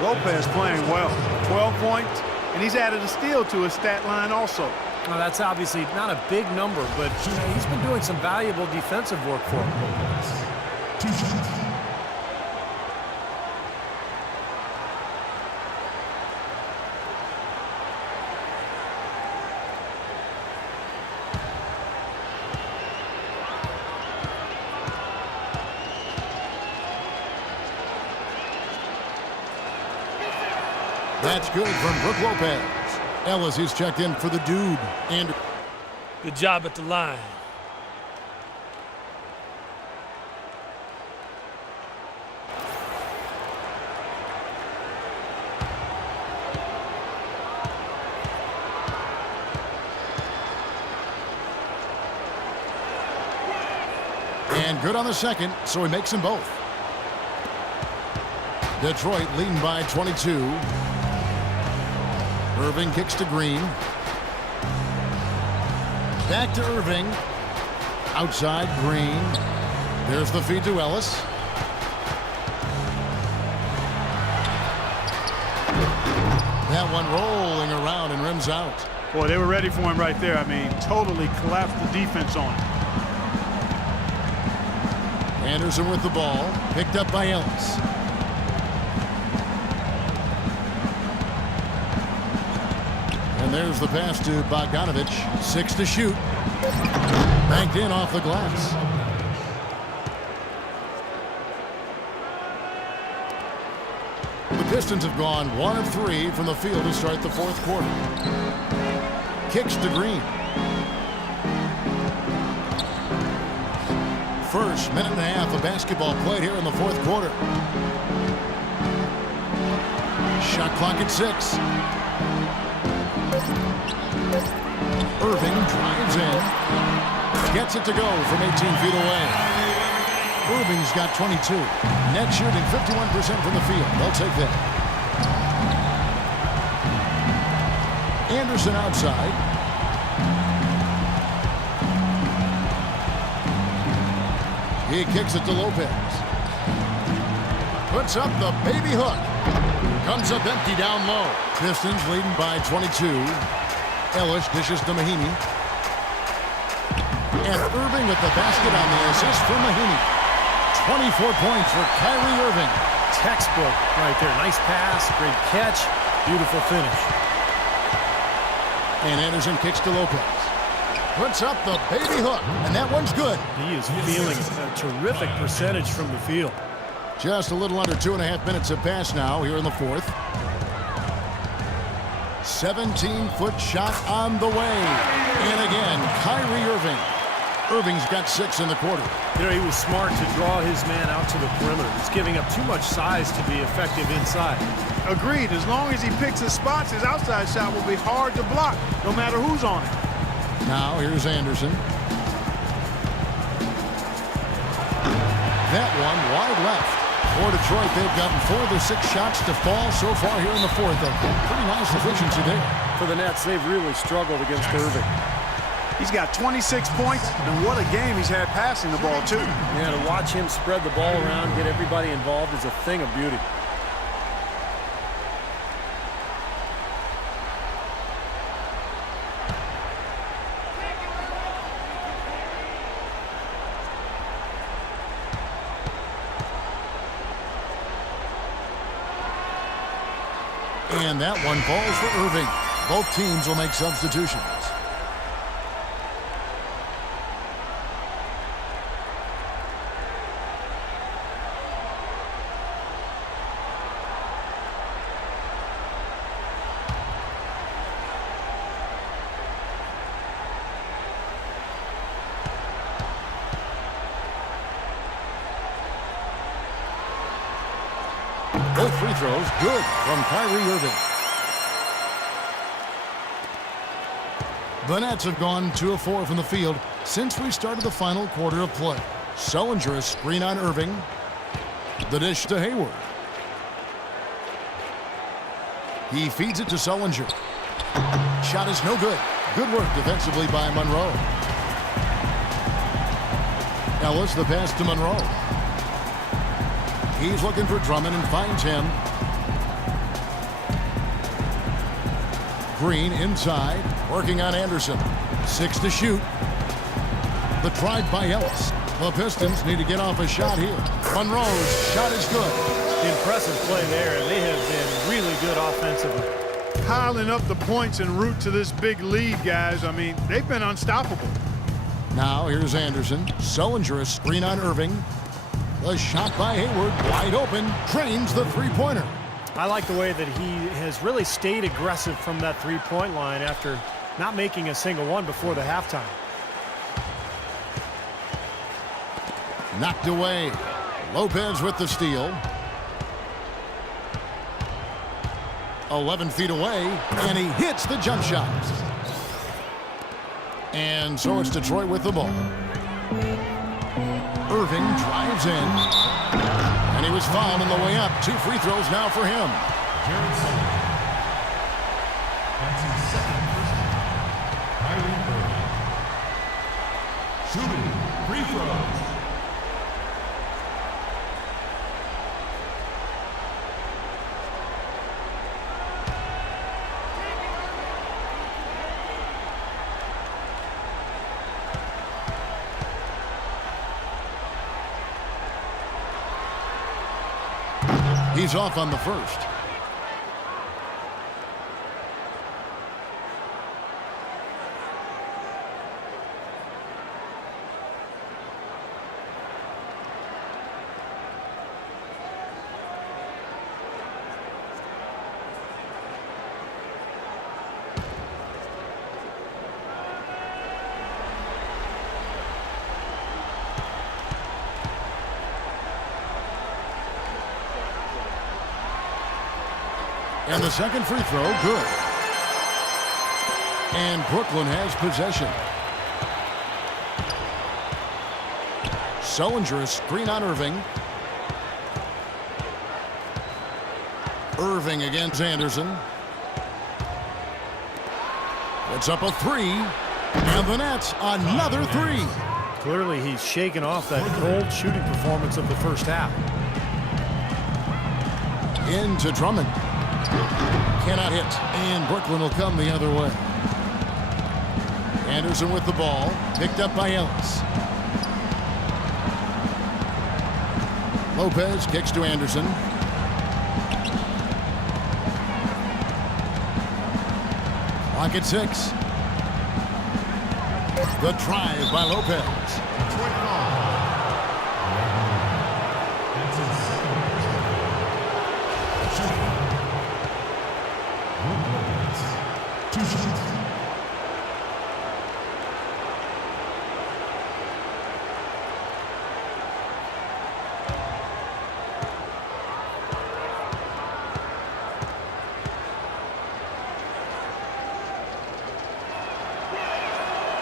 Lopez playing well. 12 points, and he's added a steal to his stat line also. Well, that's obviously not a big number, but he's been doing some valuable defensive work for him. 2 shots. That's good from Brook Lopez. Ellis is checked in for the dude. And Good job at the line. And good on the second, so he makes them both. Detroit leading by 22. Irving kicks to Green. Back to Irving. Outside Green. There's the feed to Ellis. That one rolling around and rims out. Boy, they were ready for him right there. I mean, totally collapsed the defense on him. Anderson with the ball. Picked up by Ellis. And there's the pass to Bogdanovich. 6 to shoot. Banked in off the glass. The Pistons have gone 1 of 3 from the field to start the fourth quarter. Kicks to Green. First minute and a half of basketball played here in the fourth quarter. Shot clock at 6. Irving drives in. Gets it to go from 18 feet away. Irving's got 22. Net shooting 51% from the field. They'll take that. Anderson outside. He kicks it to Lopez. Puts up the baby hook. Comes up empty down low. Pistons leading by 22. Ellis dishes to Mahinmi. And Irving with the basket on the assist for Mahinmi. 24 points for Kyrie Irving. Textbook right there. Nice pass, great catch, beautiful finish. And Anderson kicks to Lopez. Puts up the baby hook, and that one's good. He is feeling a terrific percentage from the field. Just a little under 2.5 minutes have passed now here in the fourth. 17-foot shot on the way. And again, Kyrie Irving. Irving's got 6 in the quarter. You know, he was smart to draw his man out to the perimeter. He's giving up too much size to be effective inside. Agreed. As long as he picks his spots, his outside shot will be hard to block, no matter who's on it. Now here's Anderson. That one wide left. For Detroit, they've gotten 4 of their 6 shots to fall so far here in the fourth. A pretty nice efficiency there. For the Nets, they've really struggled against Irving. He's got 26 points, and what a game he's had passing the ball, too. Yeah, to watch him spread the ball around, get everybody involved is a thing of beauty. And that one falls for Irving. Both teams will make substitutions. Both free throws good from Kyrie Irving. The Nets have gone 2 of 4 from the field since we started the final quarter of play. Sullinger a screen on Irving. The dish to Hayward. He feeds it to Sullinger. Shot is no good. Good work defensively by Monroe. Ellis the pass to Monroe. He's looking for Drummond and finds him. Screen inside, working on Anderson. 6 to shoot. The drive by Ellis. The Pistons need to get off a shot here. Monroe's shot is good. Impressive play there. They have been really good offensively. Piling up the points en route to this big lead, guys. I mean, they've been unstoppable. Now here's Anderson. Sullinger, a screen on Irving. The shot by Hayward, wide open, drains the three-pointer. I like the way that he has really stayed aggressive from that three-point line after not making a single one before the halftime. Knocked away. Lopez with the steal. 11 feet away, and he hits the jump shot. And so it's Detroit with the ball. Irving drives in, and he was fouled on the way up. 2 free throws now for him. Jared Sullivan. That's his second personal. Kyrie Irving. Shooting free throws. He's off on the first. And the second free throw, good. And Brooklyn has possession. Sullinger, a screen on Irving. Irving against Anderson. Puts up a three. And the Nets, another three. Clearly, he's shaken off that cold shooting performance of the first half. Into Drummond. Cannot hit, and Brooklyn will come the other way. Anderson with the ball, picked up by Ellis. Lopez kicks to Anderson. Clock at 6. The drive by Lopez.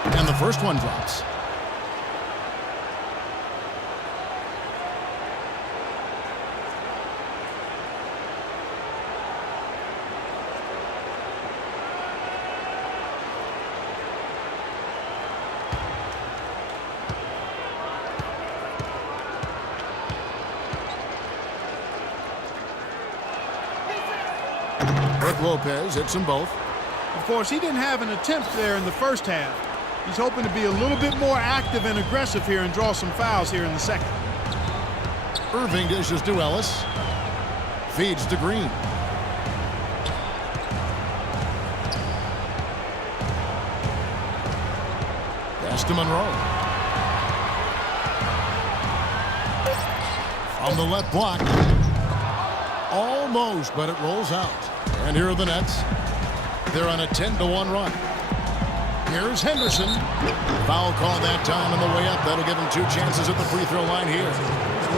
And the first one drops. Brook Lopez hits them both. Of course, he didn't have an attempt there in the first half. He's hoping to be a little bit more active and aggressive here and draw some fouls here in the second. Irving dishes to Ellis. Feeds to Green. Pass to Monroe. From the left block. Almost, but it rolls out. And here are the Nets. They're on a 10-1 run. Here's Henderson. Foul call that time on the way up. That'll give him 2 chances at the free throw line here.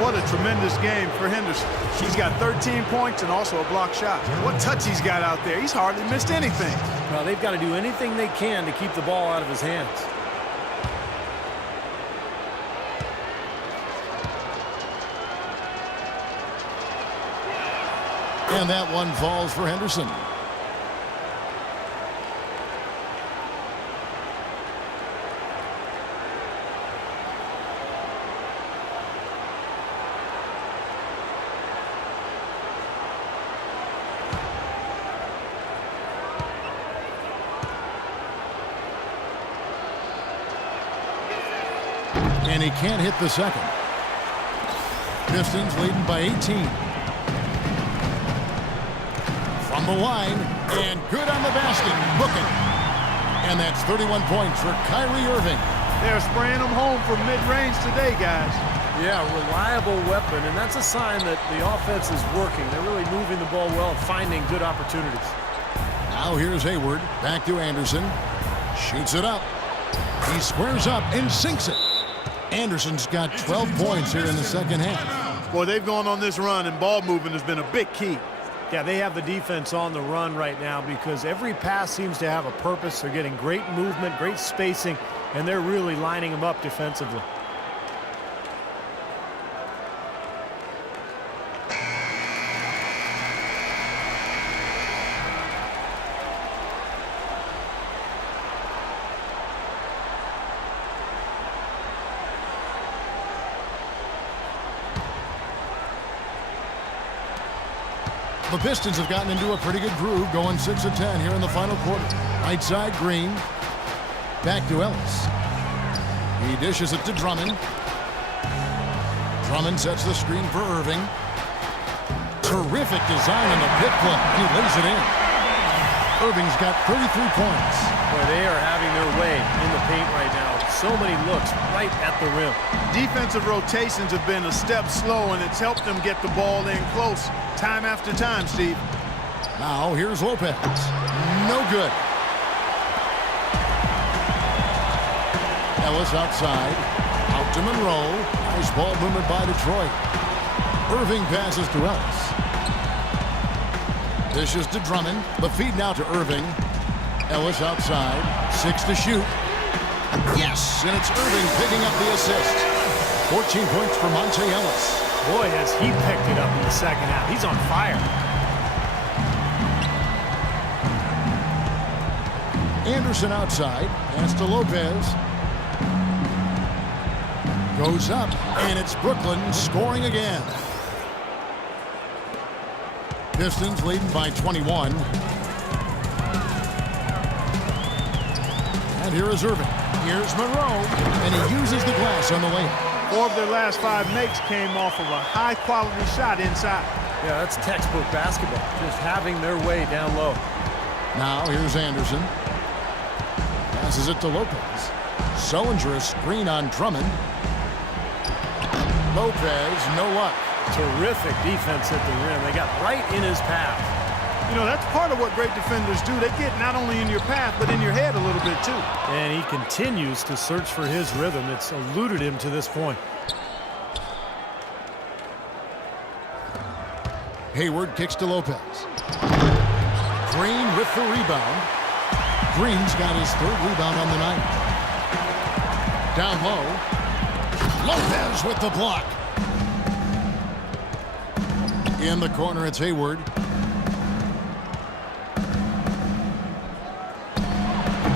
What a tremendous game for Henderson. He's got 13 points and also a block shot. What touch he's got out there. He's hardly missed anything. Well, they've got to do anything they can to keep the ball out of his hands. And that one falls for Henderson. And he can't hit the second. Pistons leading by 18. From the line, and good on the basket. Booking. And that's 31 points for Kyrie Irving. They're spraying them home from mid-range today, guys. Yeah, reliable weapon, and that's a sign that the offense is working. They're really moving the ball well and finding good opportunities. Now here's Hayward. Back to Anderson. Shoots it up. He squares up and sinks it. Anderson's got 12 points here in the second half. Boy, they've gone on this run, and ball movement has been a big key. Yeah, they have the defense on the run right now because every pass seems to have a purpose. They're getting great movement, great spacing, and they're really lining them up defensively. The Pistons have gotten into a pretty good groove, going 6 of 10 here in the final quarter. Right side, Green. Back to Ellis. He dishes it to Drummond. Drummond sets the screen for Irving. Terrific design on the pick play. He lays it in. Irving's got 33 points. Boy, they are having their way in the paint right now. So many looks right at the rim. Defensive rotations have been a step slow, and it's helped them get the ball in close time after time, Steve. Now here's Lopez. No good. Ellis outside. Out to Monroe. Nice ball movement by Detroit. Irving passes to Ellis. Dishes to Drummond. The feed now to Irving. Ellis outside. 6 to shoot. Yes, and it's Irving picking up the assist. 14 points for Monte Ellis. Boy, has he picked it up in the second half. He's on fire. Anderson outside. Pass to Lopez. Goes up, and it's Brooklyn scoring again. Pistons leading by 21. And here is Irving. Here's Monroe, and he uses the glass on the layup. 4 of their last 5 makes came off of a high-quality shot inside. Yeah, that's textbook basketball. Just having their way down low. Now here's Anderson. Passes it to Lopez. Sullinger a screen on Drummond. Lopez, no luck. Terrific defense at the rim. They got right in his path. You know, that's part of what great defenders do. They get not only in your path, but in your head a little bit, too. And he continues to search for his rhythm. It's eluded him to this point. Hayward kicks to Lopez. Green with the rebound. Green's got his 3rd rebound on the night. Down low. Lopez with the block. In the corner, it's Hayward.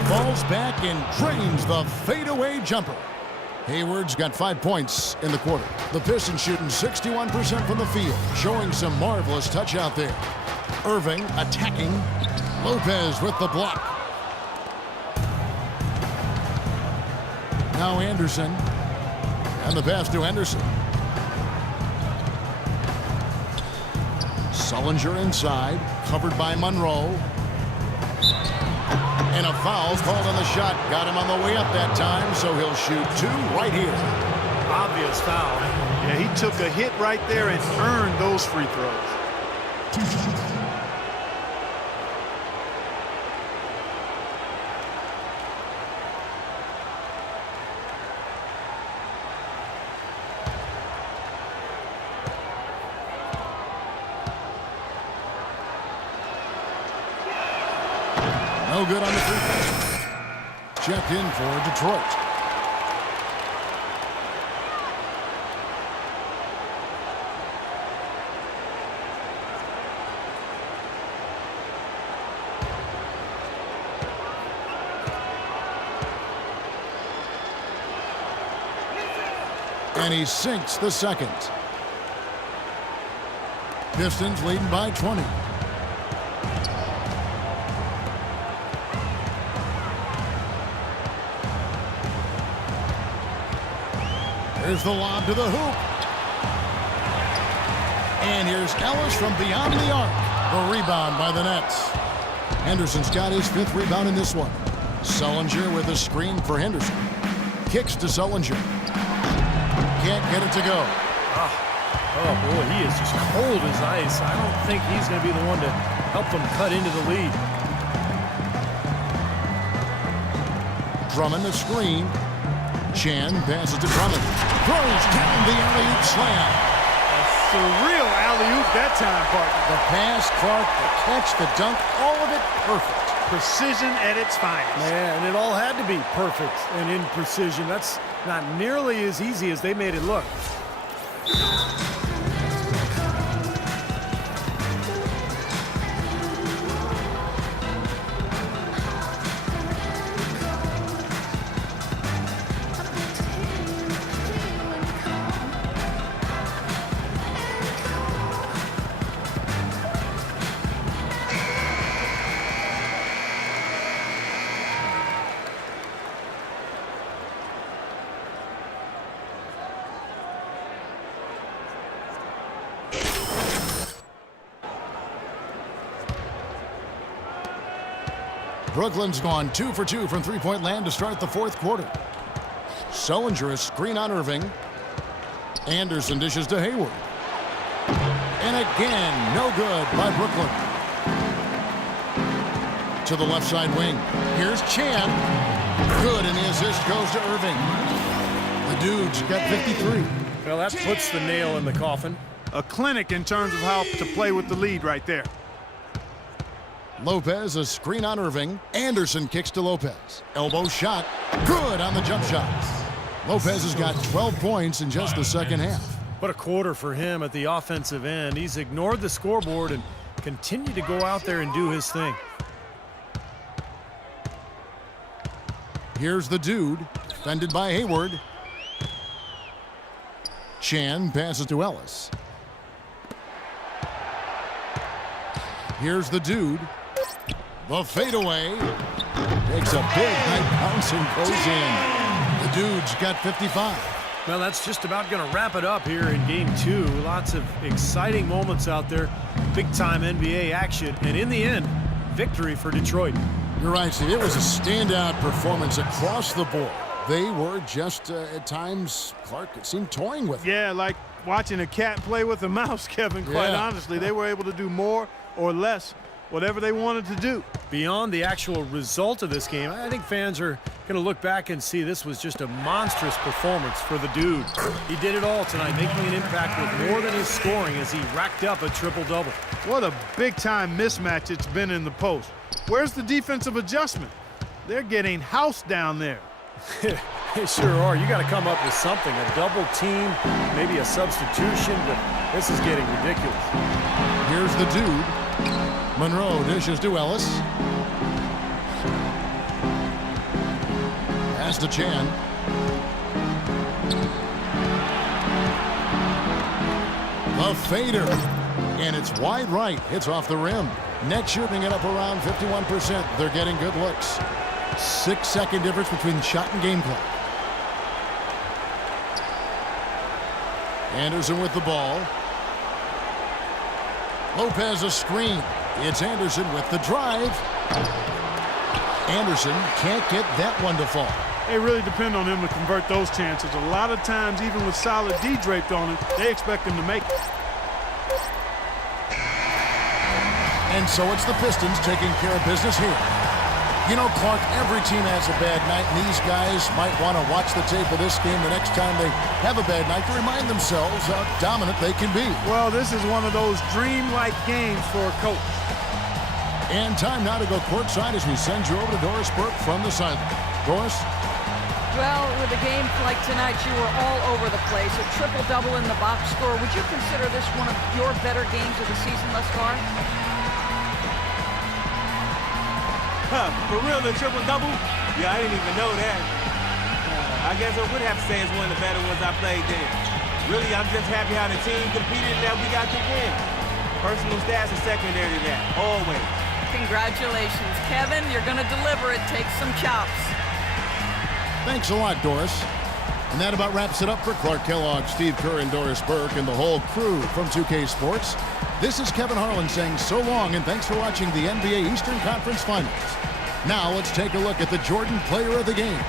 Falls back and drains the fadeaway jumper. Hayward's got 5 points in the quarter. The Pistons shooting 61% from the field, showing some marvelous touch out there. Irving attacking. Lopez with the block. Now Anderson. And the pass to Henderson. Sullinger inside, covered by Monroe. And a foul called on the shot. Got him on the way up that time, so he'll shoot 2 right here. Obvious foul. Yeah, he took a hit right there and earned those free throws. No good on the free throw. Checked in for Detroit. And he sinks the second. Pistons leading by 20. Here's the lob to the hoop. And here's Ellis from beyond the arc. The rebound by the Nets. Henderson's got his 5th rebound in this one. Sullinger with a screen for Henderson. Kicks to Sullinger. Can't get it to go. Oh, boy, he is just cold as ice. I don't think he's going to be the one to help them cut into the lead. Drummond the screen. Chan passes to Drummond. Throws down the alley-oop slam. Surreal alley-oop that time, partner. The pass, Clark, the catch, the dunk, all of it perfect. Precision at its finest. Man, and it all had to be perfect and in precision. That's not nearly as easy as they made it look. Brooklyn's gone 2 for 2 from three-point land to start the 4th quarter. Sullinger a screen on Irving. Anderson dishes to Hayward. And again, no good by Brooklyn. To the left side wing. Here's Chan. Good, and the assist goes to Irving. The Dude's got 53. Well, that puts the nail in the coffin. A clinic in terms of how to play with the lead right there. Lopez, a screen on Irving. Anderson kicks to Lopez. Elbow shot. Good on the jump shots. Lopez has got 12 points in just the second half. What a quarter for him at the offensive end. He's ignored the scoreboard and continued to go out there and do his thing. Here's the Dude, defended by Hayward. Chan passes to Ellis. Here's the Dude. The fadeaway. Takes a big high bounce and goes in. The Dude's got 55. Well, that's just about going to wrap it up here in Game 2. Lots of exciting moments out there. Big-time NBA action. And in the end, victory for Detroit. You're right, Steve. It was a standout performance across the board. They were just, at times, Clark, it seemed toying with it. Yeah, like watching a cat play with a mouse, Kevin, quite honestly. They were able to do more or less, whatever they wanted to do. Beyond the actual result of this game, I think fans are going to look back and see this was just a monstrous performance for the Dude. He did it all tonight, making an impact with more than his scoring as he racked up a triple-double. What a big-time mismatch it's been in the post. Where's the defensive adjustment? They're getting housed down there. They sure are. You got to come up with something, a double team, maybe a substitution, but this is getting ridiculous. Here's the Dude. Monroe dishes to Ellis. Pass to Chan. The fader. And it's wide right. Hits off the rim. Net shooting it up around 51%. They're getting good looks. 6-second difference between shot and game clock. Anderson with the ball. Lopez a screen. It's Anderson with the drive. Anderson can't get that one to fall. They really depend on him to convert those chances. A lot of times, even with solid D draped on him, they expect him to make it. And so it's the Pistons taking care of business here. You know, Clark, every team has a bad night, and these guys might want to watch the tape of this game the next time they have a bad night to remind themselves how dominant they can be. Well, this is one of those dreamlike games for a coach. And time now to go courtside as we send you over to Doris Burke from the sideline. Doris? Well, with a game like tonight, you were all over the place. A triple-double in the box score. Would you consider this one of your better games of the season thus far? For real, the triple-double? Yeah, I didn't even know that. I guess I would have to say it's one of the better ones I played then. Really, I'm just happy how the team competed and that we got the win. Personal stats are secondary to that, always. Congratulations, Kevin. You're going to deliver it. Take some chops. Thanks a lot, Doris. And that about wraps it up for Clark Kellogg, Steve Kerr, and Doris Burke, and the whole crew from 2K Sports. This is Kevin Harlan saying so long, and thanks for watching the NBA Eastern Conference Finals. Now let's take a look at the Jordan Player of the Game.